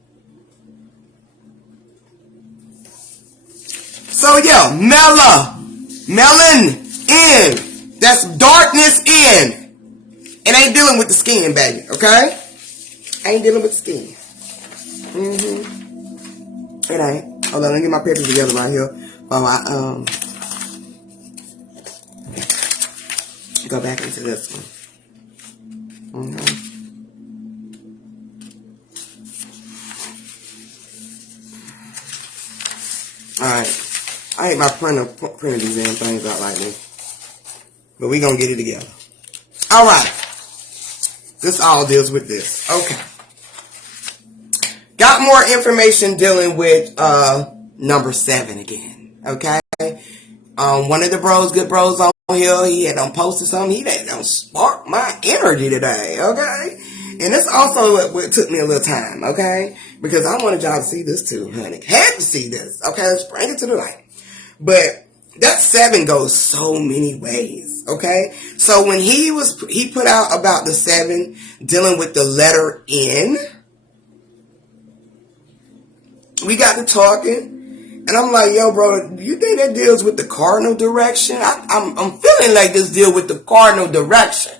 So yeah, melon in. That's darkness in. It ain't dealing with the skin, baby. Okay? Ain't dealing with the skin. It ain't. Hold on, let me get my pictures together right here. While I go back into this one. Alright. I hate my printer these damn things out like this. But we gonna get it together. Alright. This all deals with this. Okay. Got more information dealing with number 7 again. Okay? One of the bros, good bros on here, he had posted something. He done spark my energy today. Okay? And this also what took me a little time. Okay? Because I wanted y'all to see this too, honey. Had to see this. Okay? Let's bring it to the light. But that 7 goes so many ways. Okay? So when he put out about the 7 dealing with the letter N, we got to talking, and I'm like, yo, bro, do you think that deals with the cardinal direction? I'm feeling like this deal with the cardinal direction.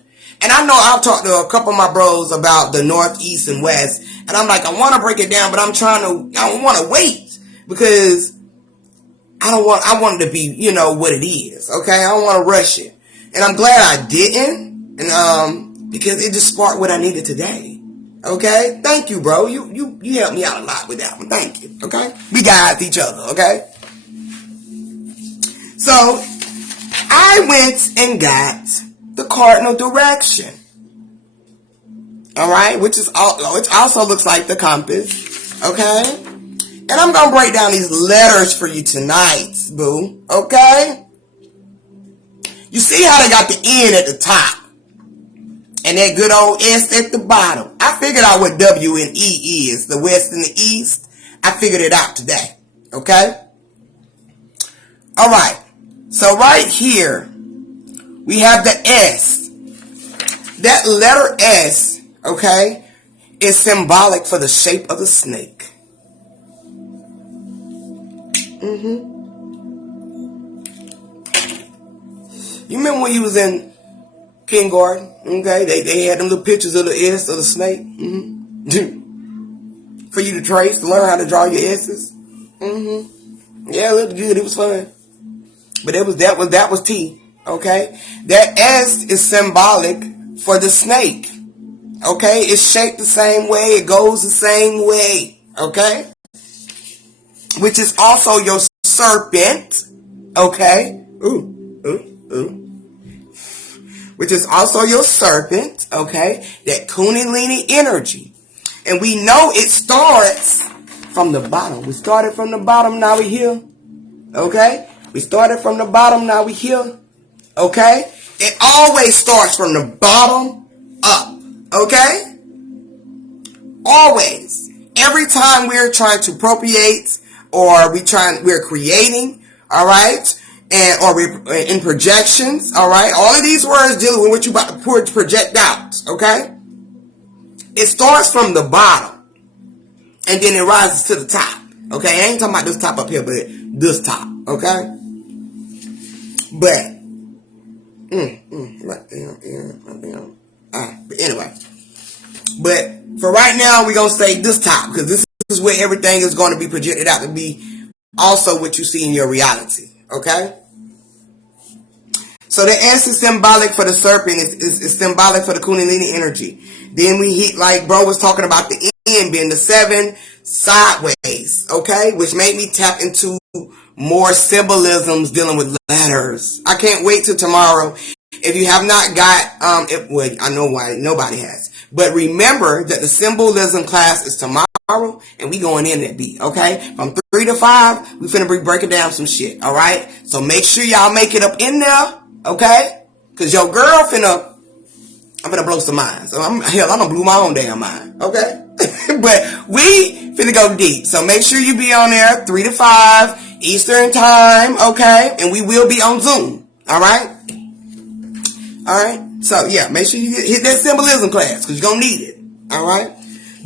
And I know I've talked to a couple of my bros about the north, east, and west, and I'm like, I want to break it down, but I don't want to wait, because I want it to be, what it is, okay? I don't want to rush it. And I'm glad I didn't, and because it just sparked what I needed today. Okay? Thank you, bro. You helped me out a lot with that one. Thank you. Okay? We guide each other, okay? So, I went and got the cardinal direction. Alright? Which also looks like the compass. Okay? And I'm going to break down these letters for you tonight, boo. Okay? You see how they got the N at the top? And that good old S at the bottom. I figured out what W and E is. The West and the East. I figured it out today. Okay? Alright. So right here, we have the S. That letter S, okay, is symbolic for the shape of the snake. You remember when you was in kindergarten, okay? They had them little pictures of the S of the snake, for you to trace, to learn how to draw your S's. Yeah, it looked good. It was fun, but that was T, okay? That S is symbolic for the snake, okay? It's shaped the same way. It goes the same way, okay? Which is also your serpent, okay? Which is also your serpent, okay? That Kundalini energy. And we know it starts from the bottom. We started from the bottom, now we here. Okay? We started from the bottom, now we here. Okay? It always starts from the bottom up. Okay? Always. Every time we're trying to appropriate or we're creating, all right? And or we're in projections, all right? All of these words dealing with what you about to project out, okay? It starts from the bottom and then it rises to the top, okay? I ain't talking about this top up here, but this top, okay? But right there. But anyway. But for right now, we're going to say this top because this is where everything is going to be projected out to be also what you see in your reality. Okay? So the S is symbolic for the serpent. Is symbolic for the Kundalini energy. Then we hit, like bro was talking about, the N being the 7 sideways. Okay? Which made me tap into more symbolisms dealing with letters. I can't wait till tomorrow. If you have not got, I know why nobody has. But remember that the symbolism class is tomorrow, and we going in that beat, okay? From 3 to 5, we finna be breaking down some shit, all right? So make sure y'all make it up in there, okay? Because your girl I'm finna blow some minds. So I'm gonna blow my own damn mind, okay? But we finna go deep. So make sure you be on there 3 to 5 Eastern time, okay? And we will be on Zoom, all right? All right? So, yeah, make sure you hit that symbolism class because you're going to need it. All right?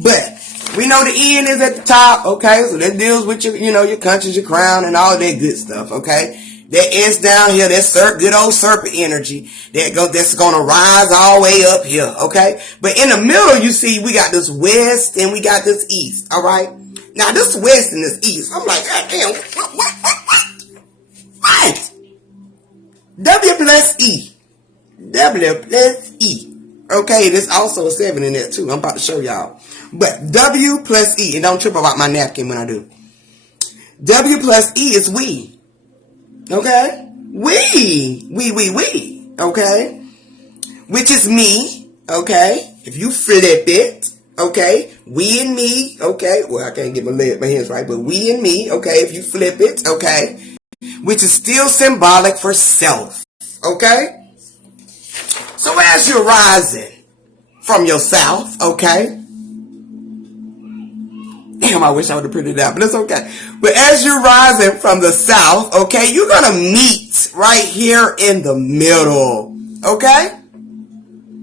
But we know the N is at the top, okay? So that deals with your, your conscience, your crown, and all that good stuff, okay? That S down here, that's good old serpent energy that's going to rise all the way up here, okay? But in the middle, you see, we got this west and we got this east, all right? Now, this west and this east, I'm like, God damn, what? W plus E. W plus E. Okay, there's also a 7 in there too. I'm about to show y'all. But W plus E, and don't trip about my napkin when I do. W plus E is we. Okay? We. Okay? Which is me. Okay? If you flip it. Okay? We and me. Okay? Well, I can't get my hands right, but we and me. Okay? If you flip it. Okay? Which is still symbolic for self. Okay? So as you're rising from your south, okay? Damn, I wish I would have printed it out, but it's okay. But as you're rising from the south, okay, you're going to meet right here in the middle, okay?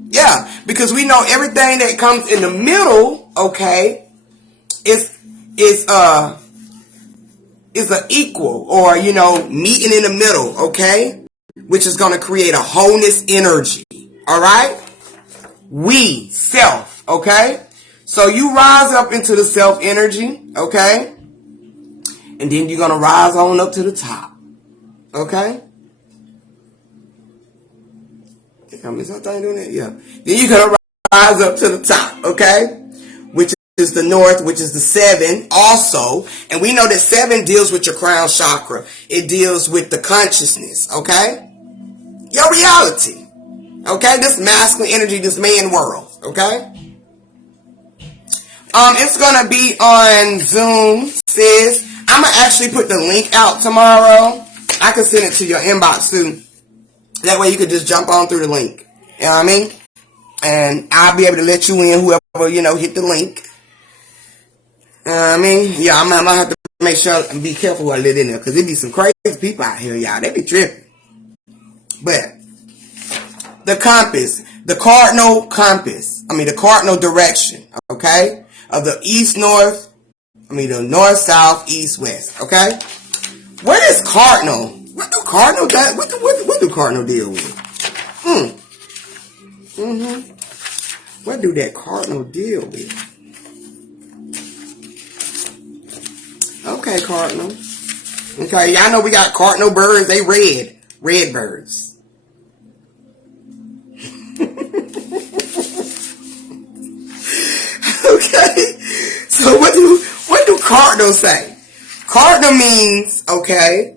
Yeah, because we know everything that comes in the middle, okay, is an equal or, meeting in the middle, okay? Which is going to create a wholeness energy. All right? We, self, okay? So you rise up into the self energy, okay? And then you're going to rise on up to the top, okay? Damn, is that thing doing that? Yeah. Then you're going to rise up to the top, okay? Which is the north, which is the 7 also. And we know that 7 deals with your crown chakra. It deals with the consciousness, okay? Your reality. Okay, this masculine energy, this man world, okay? It's gonna be on Zoom, sis. I'm gonna actually put the link out tomorrow. I can send it to your inbox too. That way you could just jump on through the link. You know what I mean? And I'll be able to let you in, whoever, hit the link. You know what I mean? Yeah, I'm gonna have to make sure and be careful who I let in there, because there be some crazy people out here, y'all. They be tripping. But the compass, the cardinal direction, okay, of the the north, south, east, west, okay? What is cardinal? What do cardinal deal with? What do that cardinal deal with? Okay, cardinal. Okay, y'all know we got cardinal birds. They red birds. Okay, so what do cardinal say? Cardinal means, okay,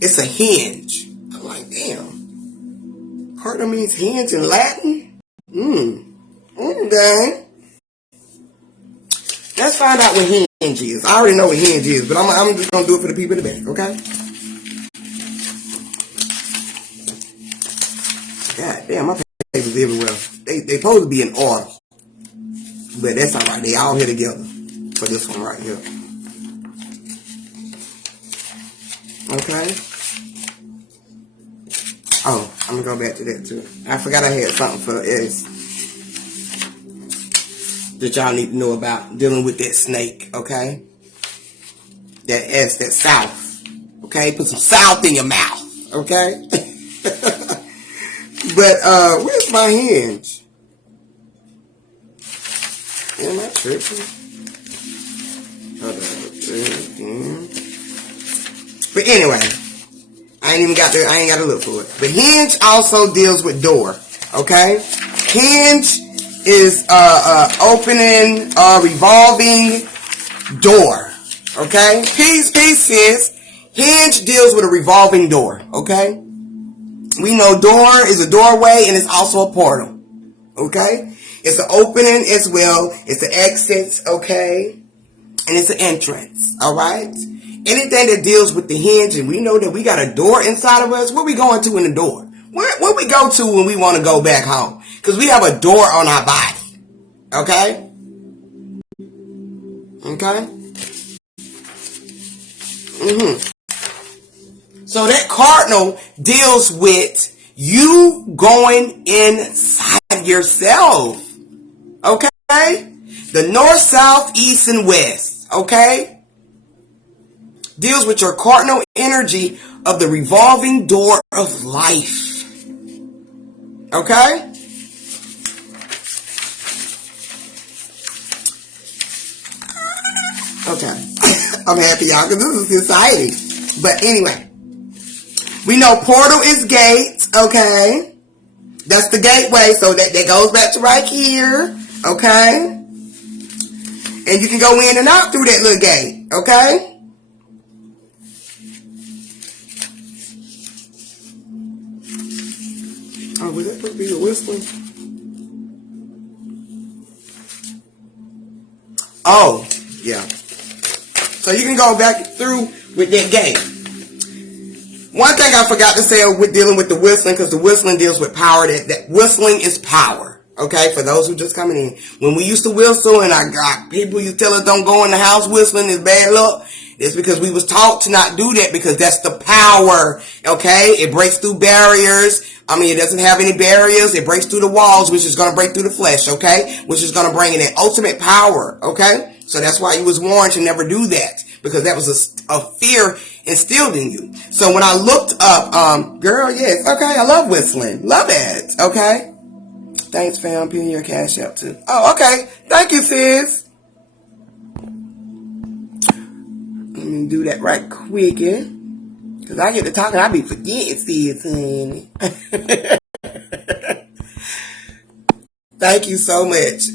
it's a hinge. I'm like, damn, cardinal means hinge in Latin. Okay. Let's find out what hinge is. I already know what hinge is, but I'm just gonna do it for the people in the back. Okay. God damn, my papers everywhere. They supposed to be in order. But that's all right. They all here together for this one right here. Okay. Oh, I'm going to go back to that too. I forgot I had something for S that y'all need to know about dealing with that snake, okay? That S, that south, okay? Put some south in your mouth, okay? But, where's my hinge? Am I tripping? Hold on. But anyway, I ain't got to look for it. But hinge also deals with door, okay? Hinge is opening a revolving door, okay? Peace, sis. Hinge deals with a revolving door, okay? We know door is a doorway and it's also a portal, okay? It's an opening as well. It's an exit, okay? And it's an entrance, all right? Anything that deals with the hinge, and we know that we got a door inside of us, where we going to in the door? Where we go to when we want to go back home? Because we have a door on our body, okay? Okay? So that cardinal deals with you going inside yourself, okay? The north, south, east, and west, okay? Deals with your cardinal energy of the revolving door of life. Okay? Okay. I'm happy, y'all, because this is exciting. But anyway, we know portal is gate, okay? That's the gateway, so that goes back to right here, okay? And you can go in and out through that little gate, okay? Oh, was that supposed to be a whistling? Oh, yeah. So you can go back through with that gate. One thing I forgot to say with dealing with the whistling, because the whistling deals with power, that whistling is power. Okay, for those who just coming in. When we used to whistle and I got people you tell us don't go in the house whistling is bad luck, it's because we was taught to not do that because that's the power. Okay, it breaks through barriers. I mean, it doesn't have any barriers. It breaks through the walls, which is going to break through the flesh, okay? Which is going to bring in that ultimate power, okay? So that's why you was warned to never do that, because that was a fear instilled in you. So when I looked up, girl, yes, okay, I love whistling. Love it, okay? Thanks, fam. Pin your cash out too. Oh, okay. Thank you, sis. Let me do that right quick, yeah? Because I get to talking, I be forgetting, sis, honey. Thank you so much.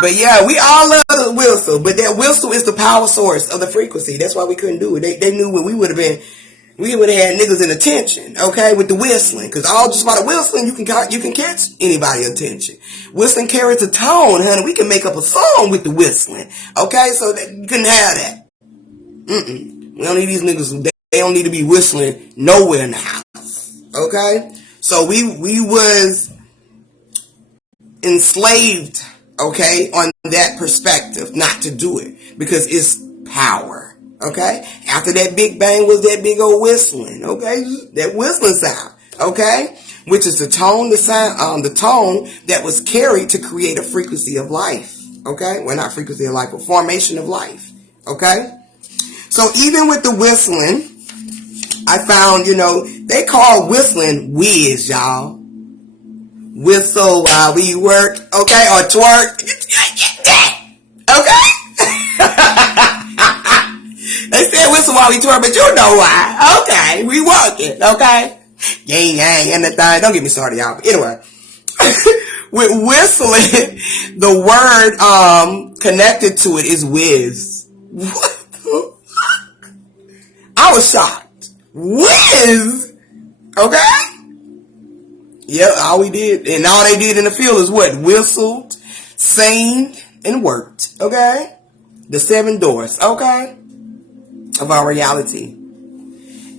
But yeah, we all love the whistle, but that whistle is the power source of the frequency. That's why we couldn't do it. They knew what we would have been. We would have had niggas in attention, okay, with the whistling. Because all just by the whistling, you can catch anybody's attention. Whistling carries a tone, honey. We can make up a song with the whistling, okay? So you couldn't have that. We don't need these niggas. They don't need to be whistling nowhere in the house, okay? So we was enslaved, okay, on that perspective, not to do it because it's power. Okay, after that big bang was that big old whistling, okay, that whistling sound, okay, which is the tone, the tone that was carried to create a frequency of life, okay, well, not frequency of life, but formation of life, okay. So even with the whistling, I found, they call whistling whiz, y'all. Whistle while we work, okay, or twerk, okay. They said whistle while we twerk, but you know why. Okay, we working, okay? Yang, yang, and the thing. Don't get me started, y'all. But anyway, with whistling, the word connected to it is whiz. What the fuck? I was shocked. Whiz? Okay? Yep, all we did, and all they did in the field is what? Whistled, sang, and worked, okay? The 7 doors, okay? Of our reality.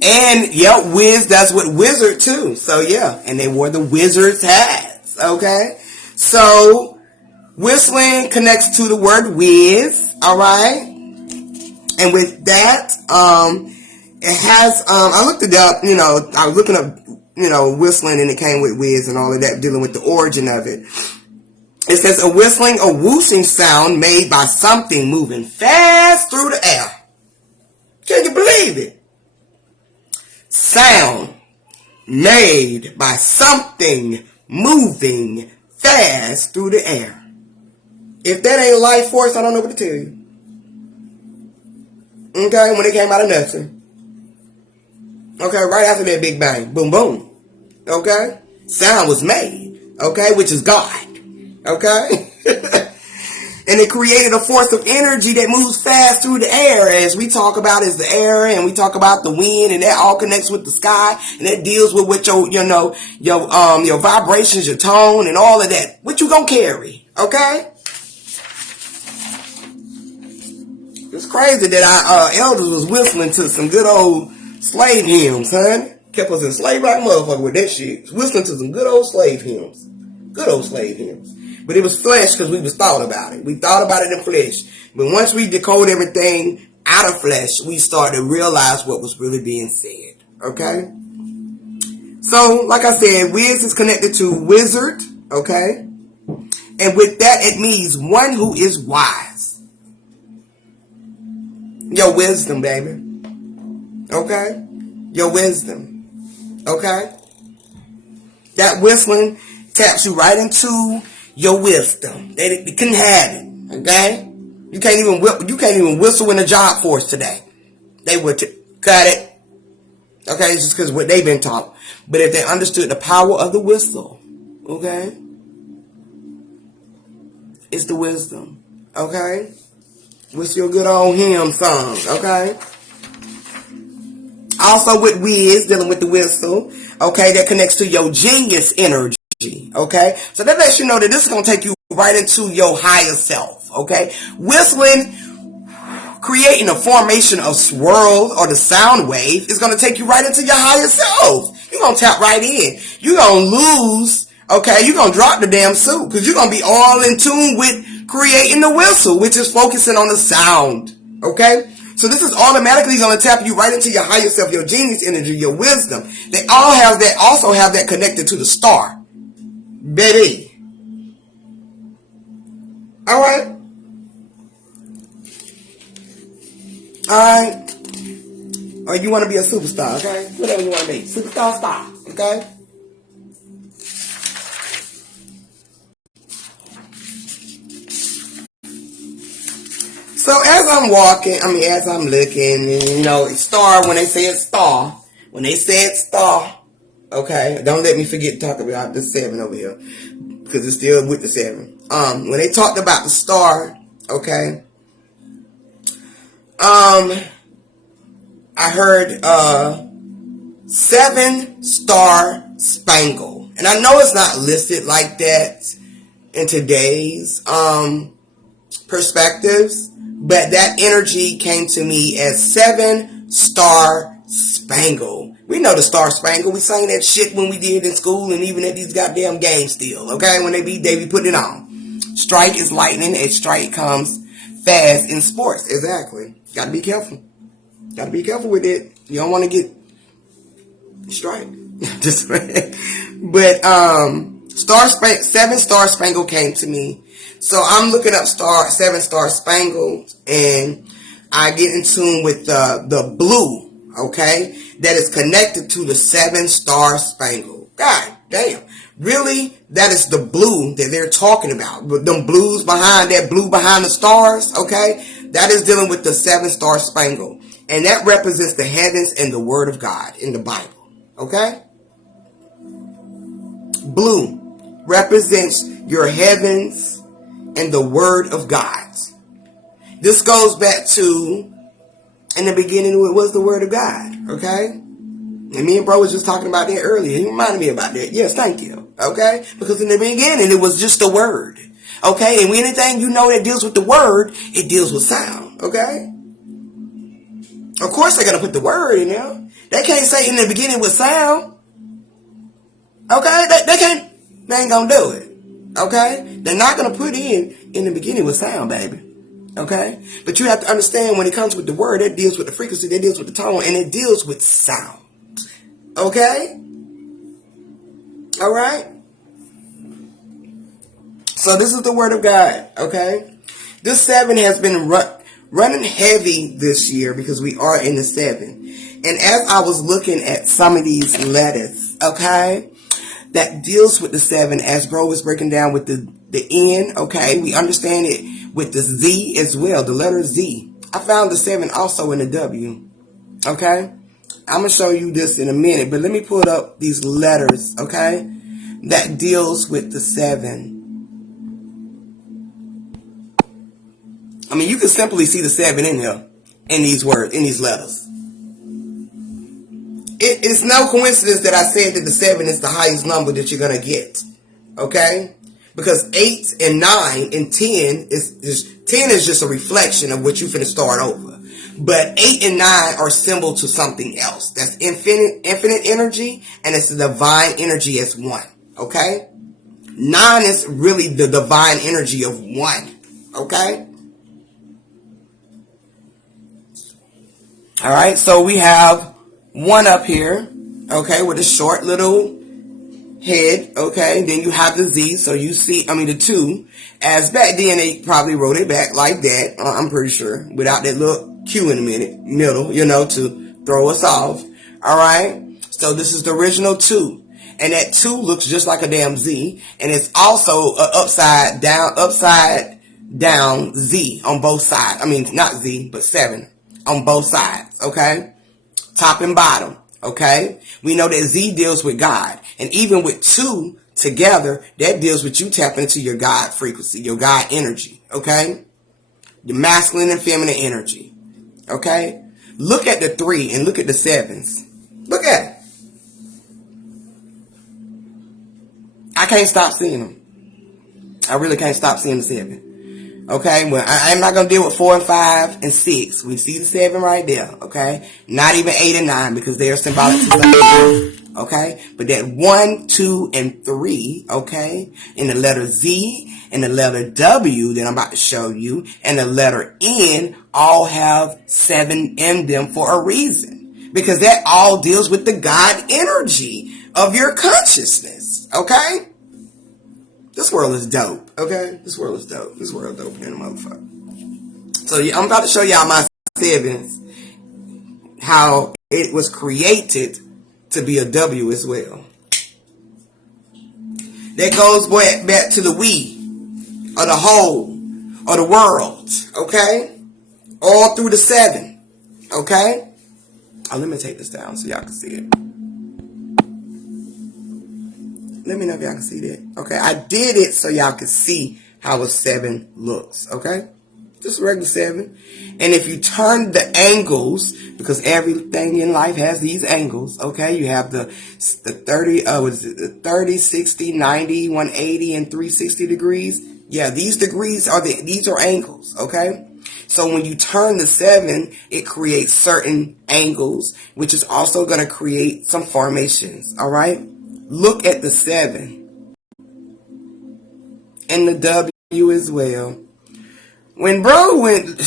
And yep, whiz, that's what wizard too. So yeah, and they wore the wizard's hats, okay? So Whistling connects to the word whiz, all right? And with that, it has, I looked it up, I was looking up, whistling, and it came with whiz and all of that, dealing with the origin of it. It says a whistling or whooshing sound made by something moving fast through the air. Can you believe it? Sound made by something moving fast through the air. If that ain't life force, I don't know what to tell you. Okay, when it came out of nothing. Okay, right after that Big Bang. Boom, boom. Okay? Sound was made. Okay, which is God. Okay? And it created a force of energy that moves fast through the air. As we talk about is the air, and we talk about the wind, and that all connects with the sky, and that deals with what your vibrations, your tone, and all of that. What you gonna carry? Okay? It's crazy that our elders was whistling to some good old slave hymns, honey. Kept us enslaved like a motherfucker with that shit. Whistling to some good old slave hymns. Good old slave hymns. But it was flesh because we was thought about it. We thought about it in flesh. But once we decode everything out of flesh, we started to realize what was really being said. Okay? So, like I said, whiz is connected to wizard. Okay? And with that, it means one who is wise. Your wisdom, baby. Okay? Your wisdom. Okay? That whistling taps you right into your wisdom. They couldn't have it. Okay? You can't even whistle in a job force today. They would cut it. Okay? It's just because what they've been taught. But if they understood the power of the whistle, okay? It's the wisdom. Okay? What's your good old hymn song? Okay? Also with whiz, dealing with the whistle, okay, that connects to your genius energy. Okay, so that lets you know that this is going to take you right into your higher self. Okay, whistling, creating a formation of swirl or the sound wave is going to take you right into your higher self. You're going to tap right in. You're going to lose. Okay, you're going to drop the damn suit because you're going to be all in tune with creating the whistle, which is focusing on the sound. Okay, so this is automatically going to tap you right into your higher self, your genius energy, your wisdom. They all have that, also have that connected to the star. Baby. Alright. Alright. Or you want to be a superstar, okay? Whatever you want to be. Superstar star, okay? So as I'm walking, as I'm looking, star, when they said star, okay, don't let me forget to talk about the 7 over here, because it's still with the 7. When they talked about the star, okay, I heard 7-star spangle, and I know it's not listed like that in today's perspectives, but that energy came to me as 7-star spangle. We know the Star Spangled. We sang that shit when we did in school and even at these goddamn games still. Okay? When they be putting it on. Strike is lightning. And strike comes fast in sports. Exactly. Gotta be careful. Gotta be careful with it. You don't want to get strike. Just but 7-star spangle came to me. So I'm looking up 7-star spangled, and I get in tune with the blue. Okay, that is connected to the 7-star spangle. God damn. Really? That is the blue that they're talking about. Them blues behind that blue behind the stars, okay? That is dealing with the 7-star spangle. And that represents the heavens and the word of God in the Bible. Okay? Blue represents your heavens and the word of God. This goes back to, in the beginning, it was the word of God, okay? And me and bro was just talking about that earlier. He reminded me about that. Yes, thank you, okay? Because in the beginning, it was just the word, okay? And anything that deals with the word, it deals with sound, okay? Of course, they're going to put the word in there. They can't say in the beginning with sound, okay? They ain't going to do it. Okay? They're not going to put in the beginning with sound, baby. Okay? But you have to understand when it comes with the word, it deals with the frequency, it deals with the tone, and it deals with sound. Okay? All right? So this is the word of God. Okay? This 7 has been running heavy this year because we are in the 7. And as I was looking at some of these letters, okay, that deals with the 7, as bro was breaking down with the N, okay, we understand it with the Z as well, the letter Z. I found the 7 also in the W, okay? I'm going to show you this in a minute, but let me pull up these letters, okay, that deals with the 7. I mean, you can simply see the 7 in here, in these words, in these letters. It's no coincidence that I said that the 7 is the highest number that you're going to get, okay? Because 8 and 9 and 10 is just a reflection of what you're finna start over. But 8 and 9 are symbol to something else. That's infinite energy, and it's the divine energy as one. Okay? 9 is really the divine energy of one. Okay? Alright, so we have 1 up here. Okay, with a short little head, okay, then you have the Z, so you see, the 2, as back then they probably wrote it back like that, I'm pretty sure, without that little Q in the middle, to throw us off, alright, so this is the original 2, and that 2 looks just like a damn Z, and it's also an upside down Z on both sides, not Z, but 7, on both sides, okay, top and bottom. Okay, we know that Z deals with God, and even with 2 together, that deals with you tapping into your God frequency, your God energy. Okay, your masculine and feminine energy. Okay, look at the 3 and look at the 7s. Look at it. I can't stop seeing them. I really can't stop seeing the 7. Okay, well, I'm not going to deal with 4 and 5 and 6. We see the 7 right there, okay? Not even 8 and 9 because they are symbolic to something, okay? But that 1, 2, and 3, okay, in the letter Z and the letter W that I'm about to show you and the letter N all have 7 in them for a reason. Because that all deals with the God energy of your consciousness, okay? This world is dope, okay? This world is dope. This world is dope in the motherfucker. So I'm about to show y'all my 7s, how it was created to be a W as well. That goes back to the we, or the whole, or the world, okay? All through the 7, okay? Let me take this down so y'all can see it. Let me know if y'all can see that. Okay, I did it so y'all can see how a 7 looks. Okay, just a regular 7. And if you turn the angles, because everything in life has these angles. Okay, you have the 30, the 30, 60, 90, 180, and 360 degrees. Yeah, these degrees these are angles. Okay. So when you turn the 7, it creates certain angles, which is also going to create some formations. All right. Look at the 7 and the W as well. When bro went,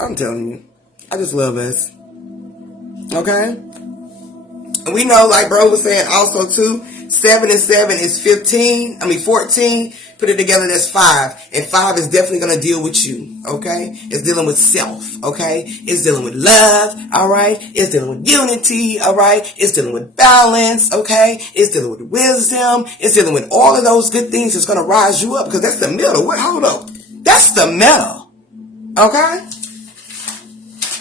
I'm telling you, I just love us. Okay? And we know, like bro was saying also too, 7 and 7 is 14. Put it together, that's 5. And 5 is definitely going to deal with you. Okay? It's dealing with self. Okay? It's dealing with love. Alright? It's dealing with unity. Alright? It's dealing with balance. Okay? It's dealing with wisdom. It's dealing with all of those good things that's going to rise you up. Because that's the middle. Wait, hold up. That's the middle. Okay?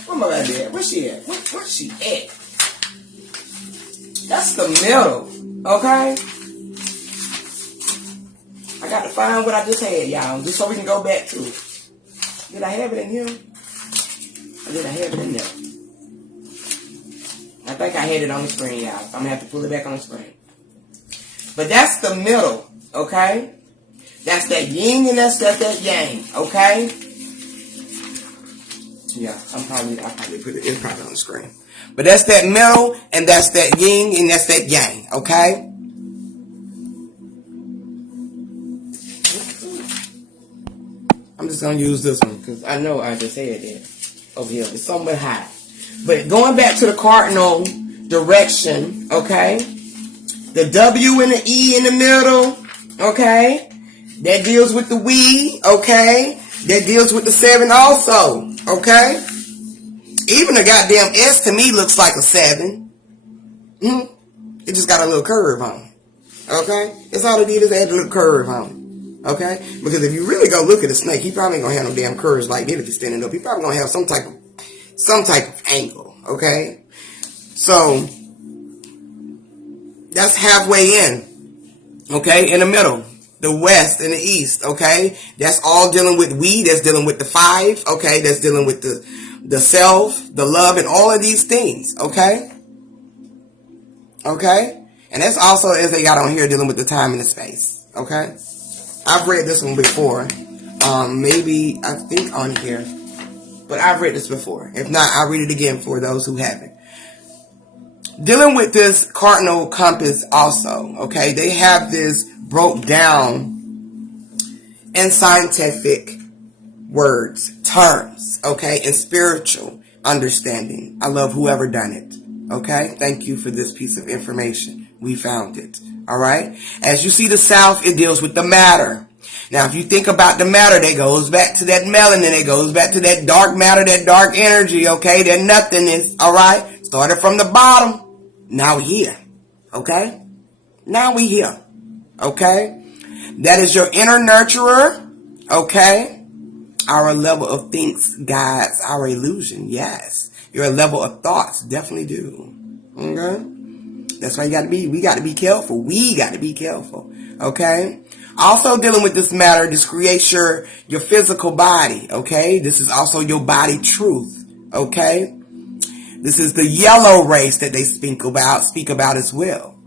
Where my baby at? Where's she at? Where's she at? That's the middle. Okay? I got to find what I just had, y'all, just so we can go back to it. Did I have it in here? Or did I have it in there? I think I had it on the screen, y'all. I'm going to have to pull it back on the screen. But that's the middle, okay? That's that yin and that's that yang, okay? Yeah, I probably put it's probably on the screen. But that's that middle and that's that yin and that's that yang, okay? just gonna use this one because I know I just had that over here. It's somewhere high. But going back to the cardinal direction, okay? The W and the E in the middle, okay? That deals with the we, okay? That deals with the 7 also, okay? Even the goddamn S to me looks like a 7. It just got a little curve on it, okay? That's all it did is add a little curve on it, okay? Because if you really go look at a snake, he probably ain't gonna have no damn curves like that if he's standing up. He probably gonna have some type of angle, okay? So that's halfway in, okay? In the middle, the west and the east, okay? That's all dealing with we, that's dealing with the 5, okay? That's dealing with the self, the love, and all of these things, okay? Okay? And that's also, as they got on here, dealing with the time and the space, okay? I've read this one before. Maybe, I think on here. But I've read this before. If not, I'll read it again for those who haven't. Dealing with this cardinal compass also, okay? They have this broke down in scientific words, terms, okay? And spiritual understanding. I love whoever done it, okay? Thank you for this piece of information. We found it, all right? As you see the south, it deals with the matter. Now, if you think about the matter, that goes back to that melanin. It goes back to that dark matter, that dark energy, okay? That nothingness, all right? Started from the bottom. Now we're here, okay? Now we're here, okay? That is your inner nurturer, okay? Our level of thinks guides our illusion, yes. Your level of thoughts definitely do, okay? That's why we got to be careful. We got to be careful, okay? Also dealing with this matter, this creates your physical body, okay? This is also your body truth, okay? This is the yellow race that they speak about as well.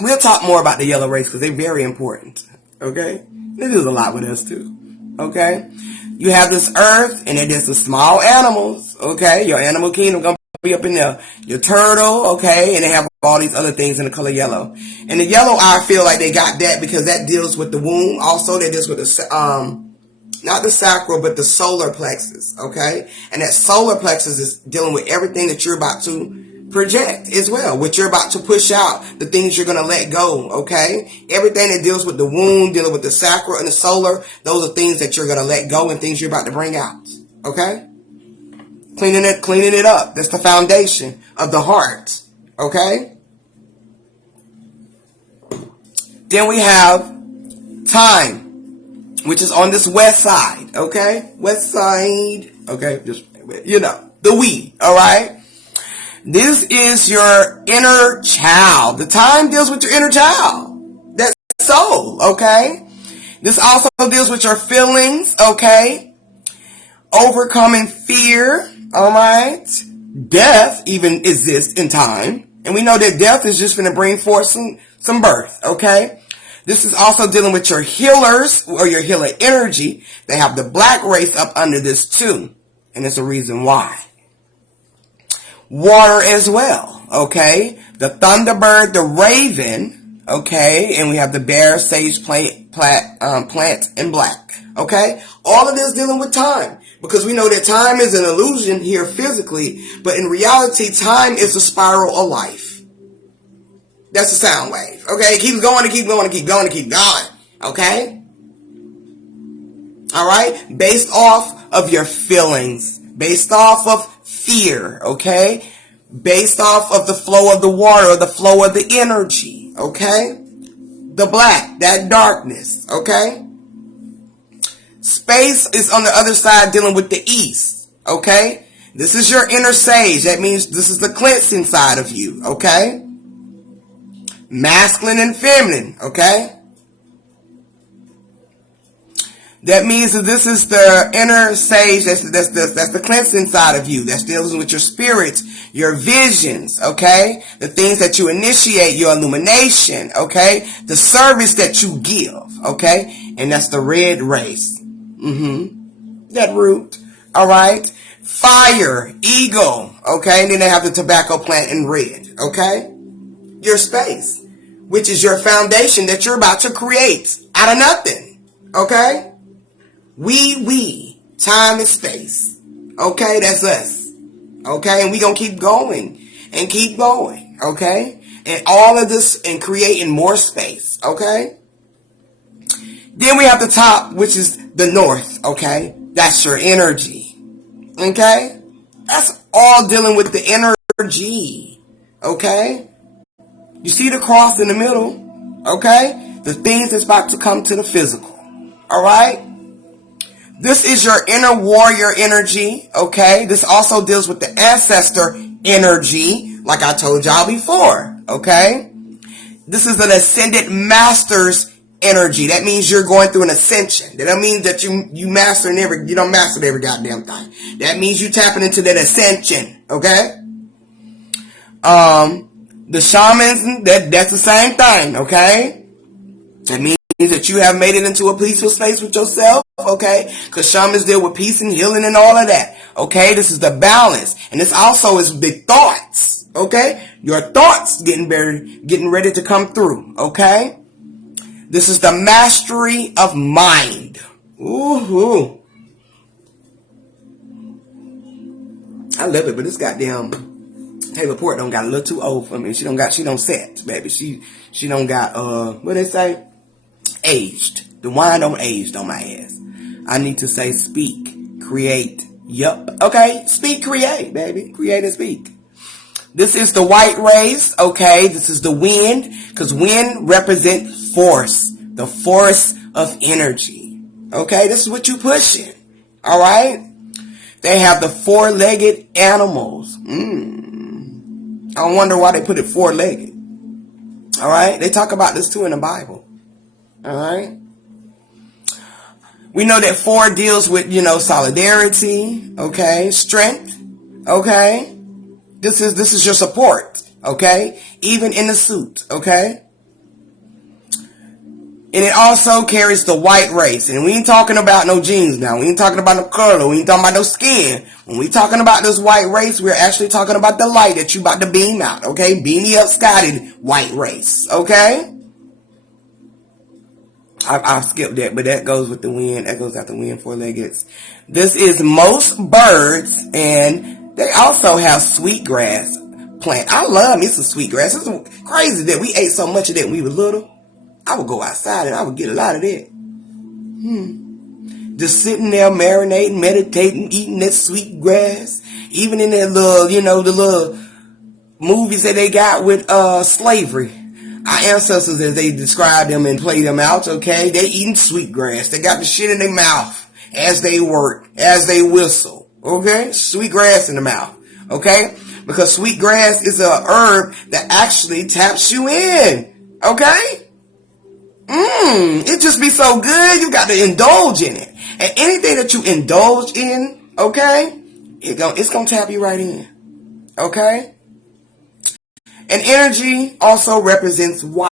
We'll talk more about the yellow race because they're very important, okay? This is a lot with us too, okay? You have this earth and it is the small animals, okay? Your animal kingdom going to be up in there. Your turtle, okay? And they have all these other things in the color yellow. And the yellow, I feel like they got that because that deals with the womb. Also, that deals with the, not the sacral, but the solar plexus, okay? And that solar plexus is dealing with everything that you're about to project as well, what you're about to push out, the things you're going to let go, okay? Everything that deals with the womb, dealing with the sacral and the solar, those are things that you're going to let go and things you're about to bring out, okay? Cleaning it up. That's the foundation of the heart, okay? Then we have time, which is on this west side, okay? West side, okay? Just, the we, all right? This is your inner child. The time deals with your inner child. That soul, okay? This also deals with your feelings, okay? Overcoming fear, all right? Death even exists in time. And we know that death is just going to bring forth some birth, okay? This is also dealing with your healers or your healer energy. They have the black race up under this too. And there's a reason why. Water as well, okay? The thunderbird, the raven, okay? And we have the bear, sage, plant, and black, okay? All of this dealing with time. Because we know that time is an illusion here physically, but in reality, time is a spiral of life. That's a sound wave, okay? It keeps going and keep going and keep going and keep going, okay? All right? Based off of your feelings, based off of fear, okay? Based off of the flow of the water, or the flow of the energy, okay? The black, that darkness, okay? Space is on the other side dealing with the east, okay? This is your inner sage. That means this is the cleansing side of you, okay? Masculine and feminine, okay? That means that this is the inner sage, that's the cleansing side of you. That deals with your spirits, your visions, okay? The things that you initiate, your illumination, okay? The service that you give, okay? And that's the red race. That root, all right? Fire, eagle, okay? And then they have the tobacco plant in red, okay? Your space, which is your foundation that you're about to create out of nothing, okay? We, time and space. Okay, that's us. Okay, and we gonna keep going and keep going. Okay, and all of this and creating more space. Okay. Then we have the top, which is the north. Okay, that's your energy. Okay, that's all dealing with the energy. Okay, you see the cross in the middle. Okay, the things that's about to come to the physical. All right. This is your inner warrior energy, okay? This also deals with the ancestor energy, like I told y'all before, okay? This is an ascended master's energy. That means you're going through an ascension. That means that you don't master every goddamn thing. That means you tapping into that ascension, okay? The shamans, that's the same thing, okay? That means that you have made it into a peaceful space with yourself, okay? Because shamans deal with peace and healing and all of that, okay? This is the balance. And this also is the thoughts, okay? Your thoughts getting ready to come through, okay? This is the mastery of mind. Ooh. I love it, but this goddamn Taylor Port don't got a little too old for me. She don't set, baby. She don't got, what they say? Aged. The wine don't aged on my ass. I need to say speak, create. Yup. Okay. Speak, create, baby. Create and speak. This is the white race. Okay. This is the wind. Because wind represents force. The force of energy. Okay. This is what you pushing. All right. They have the four-legged animals. I wonder why they put it four-legged. All right. They talk about this too in the Bible. All right. We know that 4 deals with, solidarity, okay, strength, okay. This is your support, okay, even in the suit, okay. And it also carries the white race, and we ain't talking about no genes now. We ain't talking about no color. We ain't talking about no skin. When we talking about this white race, we're actually talking about the light that you about to beam out, okay. Beam me up, Scotty, white race, okay. I'll skip that, but that goes with the wind. That goes out the wind, 4-legged. This is most birds, and they also have sweetgrass plant. I love me some sweetgrass. It's crazy that we ate so much of that when we were little. I would go outside and I would get a lot of that. Just sitting there marinating, meditating, eating that sweetgrass. Even in that little, the little movies that they got with slavery. Our ancestors, as they describe them and play them out, okay, they eating sweetgrass. They got the shit in their mouth as they work, as they whistle, okay? Sweetgrass in the mouth, okay? Because sweetgrass is a herb that actually taps you in, okay? It just be so good, you got to indulge in it. And anything that you indulge in, okay, it's going to tap you right in, okay? And energy also represents white.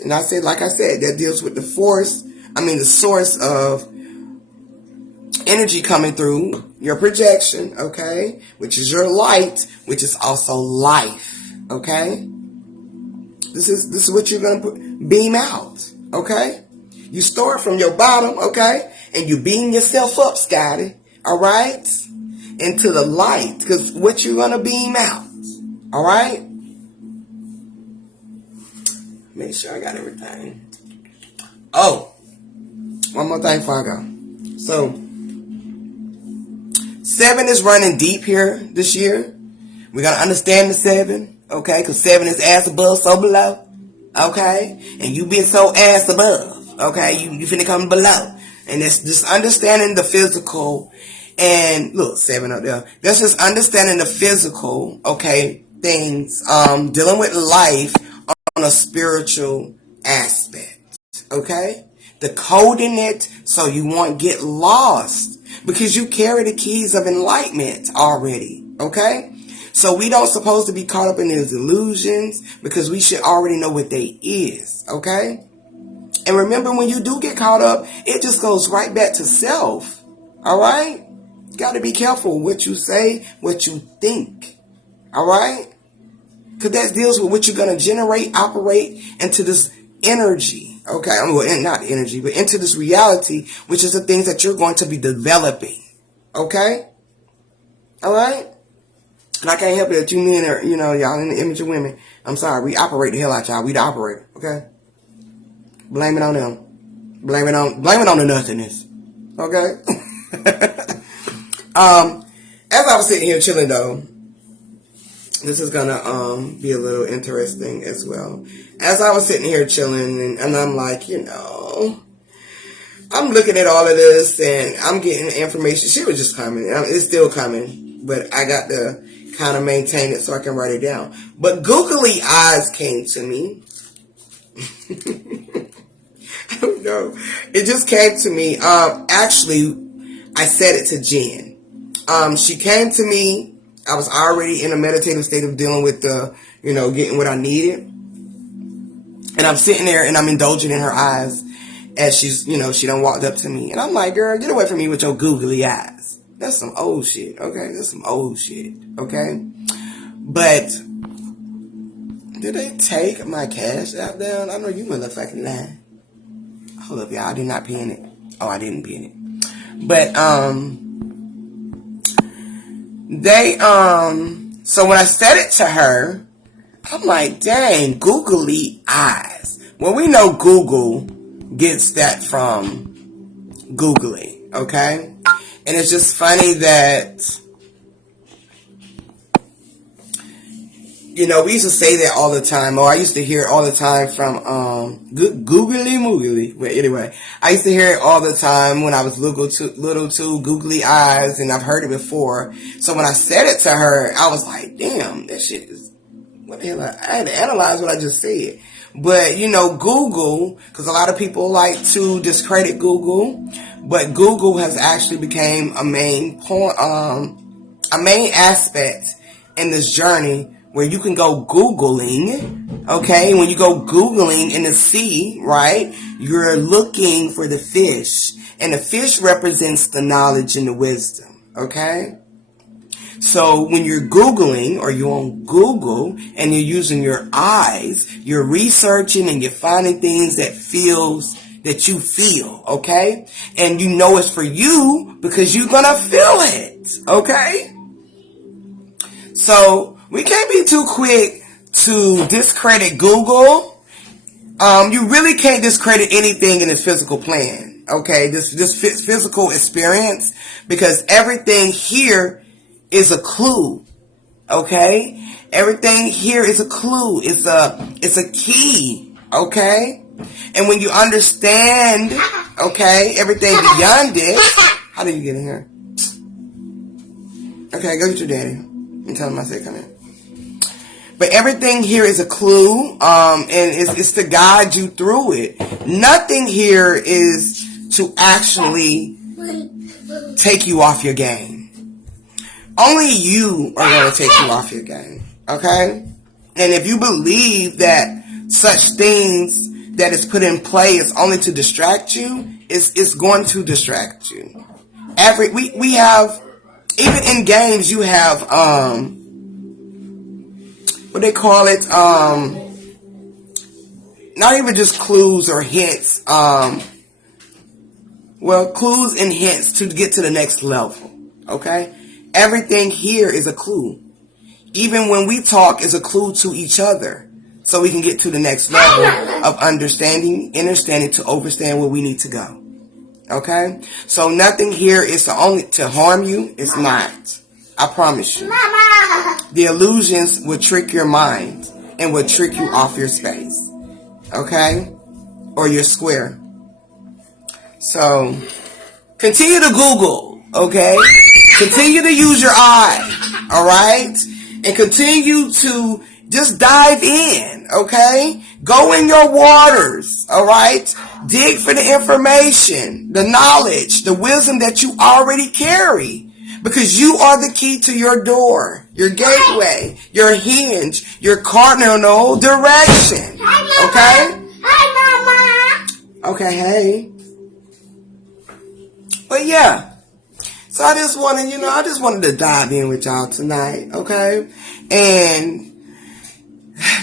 And like I said, that deals with the source of energy coming through your projection, okay? Which is your light, which is also life, okay? This is what you're going to beam out, okay? You store it from your bottom, okay? And you beam yourself up, Scotty, all right? Into the light, because what you're going to beam out, all right? Make sure I got everything. Oh, one more thing before I go. So, 7 is running deep here this year. We got to understand the 7, okay? Because 7 is ass above, so below, okay? And you being so ass above, okay? You finna come below. And that's just understanding the physical. And look, 7 up there. That's just understanding the physical, okay? Things, dealing with life on a spiritual aspect, okay? Decoding it so you won't get lost because you carry the keys of enlightenment already, okay? So we don't supposed to be caught up in these illusions because we should already know what they is, okay? And remember, when you do get caught up, it just goes right back to self, all right? You got to be careful what you say, what you think, all right? Because that deals with what you're going to generate, operate into this energy. Okay, well, not energy, but into this reality, which is the things that you're going to be developing. Okay? All right? And I can't help it that you men are, y'all in the image of women. I'm sorry, we operate the hell out y'all. We the operator. Okay? Blame it on them. Blame it on the nothingness. Okay? As I was sitting here chilling though, this is gonna be a little interesting as well. As I was sitting here chilling and I'm like, I'm looking at all of this and I'm getting information. She was just coming. It's still coming, but I got to kind of maintain it so I can write it down. But googly eyes came to me. I don't know. It just came to me. Actually, I said it to Jen. She came to me. I was already in a meditative state of dealing with getting what I needed. And I'm sitting there and I'm indulging in her eyes as she's, she done walked up to me. And I'm like, girl, get away from me with your googly eyes. That's some old shit, okay? That's some old shit, okay? But did they take my Cash App down? I know you motherfucking lying. Hold up, y'all. I did not pin it. Oh, I didn't pin it. But, so when I said it to her, I'm like, dang, googly eyes. Well, we know Google gets that from googly, okay? And it's just funny that, we used to say that all the time, or I used to hear it all the time from googly moogly. But anyway, I used to hear it all the time when I was little too, googly eyes, and I've heard it before. So when I said it to her, I was like, damn, that shit is, what the hell? I had to analyze what I just said. But, Google, because a lot of people like to discredit Google, but Google has actually became a main point, a main aspect in this journey where you can go Googling, okay? When you go Googling in the sea, right, you're looking for the fish. And the fish represents the knowledge and the wisdom, okay? So when you're Googling or you're on Google and you're using your eyes, you're researching and you're finding things that you feel, okay? And it's for you because you're going to feel it, okay? So we can't be too quick to discredit Google. You really can't discredit anything in the physical plane, okay? This physical experience, because everything here is a clue, okay? Everything here is a clue. It's a key, okay? And when you understand, okay, everything beyond it, how do you get in here? Okay, go get your daddy and tell him I said come in. But everything here is a clue, and it's to guide you through it. Nothing here is to actually take you off your game. Only you are going to take you off your game, okay? And if you believe that such things that is put in play is only to distract you, it's going to distract you. We have, even in games, you have, what they call it, not even just clues or hints, clues and hints to get to the next level, okay? Everything here is a clue. Even when we talk, is a clue to each other, so we can get to the next level of understanding to overstand where we need to go, okay? So nothing here is to harm you. It's not. I promise you. The illusions will trick your mind and will trick you off your space, okay? Or your square. So, continue to Google, okay? Continue to use your eye, all right? And continue to just dive in, okay? Go in your waters, all right? Dig for the information, the knowledge, the wisdom that you already carry. Because you are the key to your door, your gateway, your hinge, your cardinal direction. Okay? Hi, Mama. Okay, hey. But yeah. So I just wanted to dive in with y'all tonight, okay? And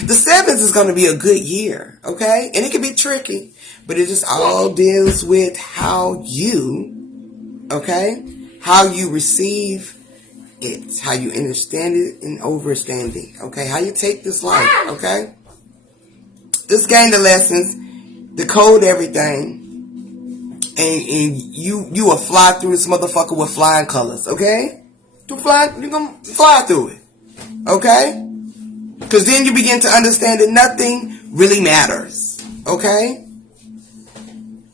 The 7th is going to be a good year, okay? And it can be tricky, but it just all deals with how you, okay, how you receive it, how you understand it and overstand it, okay? How you take this life, okay? Just gain the lessons, decode everything, and you will fly through this motherfucker with flying colors, okay? You're gonna fly through it, okay? Because then you begin to understand that nothing really matters, okay?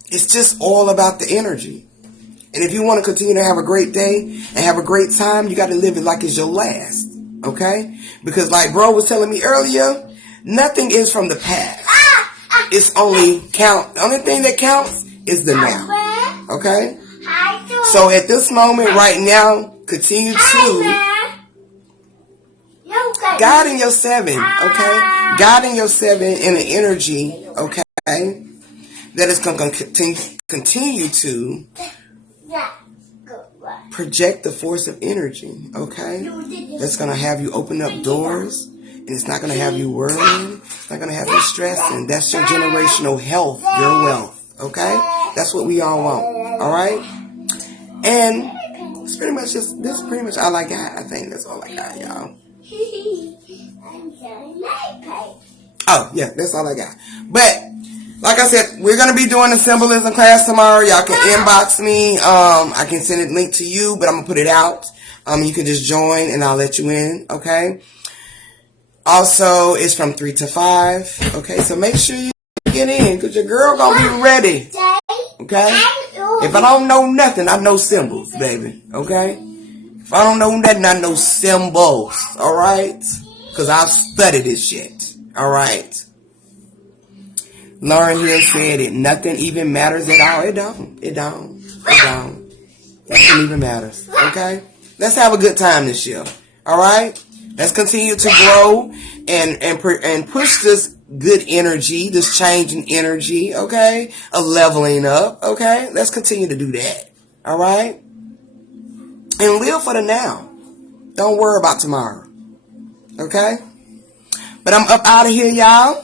It's just all about the energy. And if you want to continue to have a great day and have a great time, you got to live it like it's your last, okay? Because like bro was telling me earlier, nothing is from the past. It's only the only thing that counts is the now, okay? So at this moment right now, continue to God in your 7, okay? God in your 7 in an energy, okay? That is going to continue to project the force of energy, okay? That's going to have you open up doors, and it's not going to have you worrying. It's not going to have you stressing. That's your generational health, your wealth, okay? That's what we all want, all right? And it's pretty much this is pretty much all I got. I think that's all I got, y'all. Oh, yeah, that's all I got. But like I said, we're going to be doing the symbolism class tomorrow. Y'all can inbox me. I can send a link to you, but I'm going to put it out. You can just join and I'll let you in, okay? Also, it's from 3 to 5, okay? So make sure you get in because your girl going to be ready, okay? If I don't know nothing, I know symbols, baby, okay? If I don't know nothing, I know symbols, all right? Because I've studied this shit, all right? Lauren Hill said it. Nothing even matters at all. It don't. It don't. It don't. Nothing even matters. Okay? Let's have a good time this year. All right? Let's continue to grow and push this good energy, this changing energy, okay? A leveling up, okay? Let's continue to do that. All right? And live for the now. Don't worry about tomorrow. Okay? But I'm up out of here, y'all.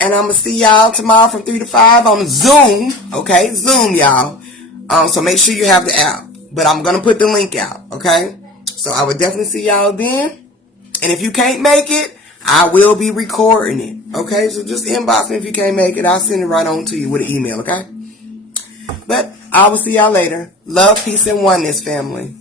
And I'm going to see y'all tomorrow from 3 to 5 on Zoom. Okay? Zoom, y'all. So make sure you have the app. But I'm going to put the link out. Okay? So I will definitely see y'all then. And if you can't make it, I will be recording it. Okay? So just inbox me if you can't make it. I'll send it right on to you with an email. Okay? But I will see y'all later. Love, peace, and oneness, family.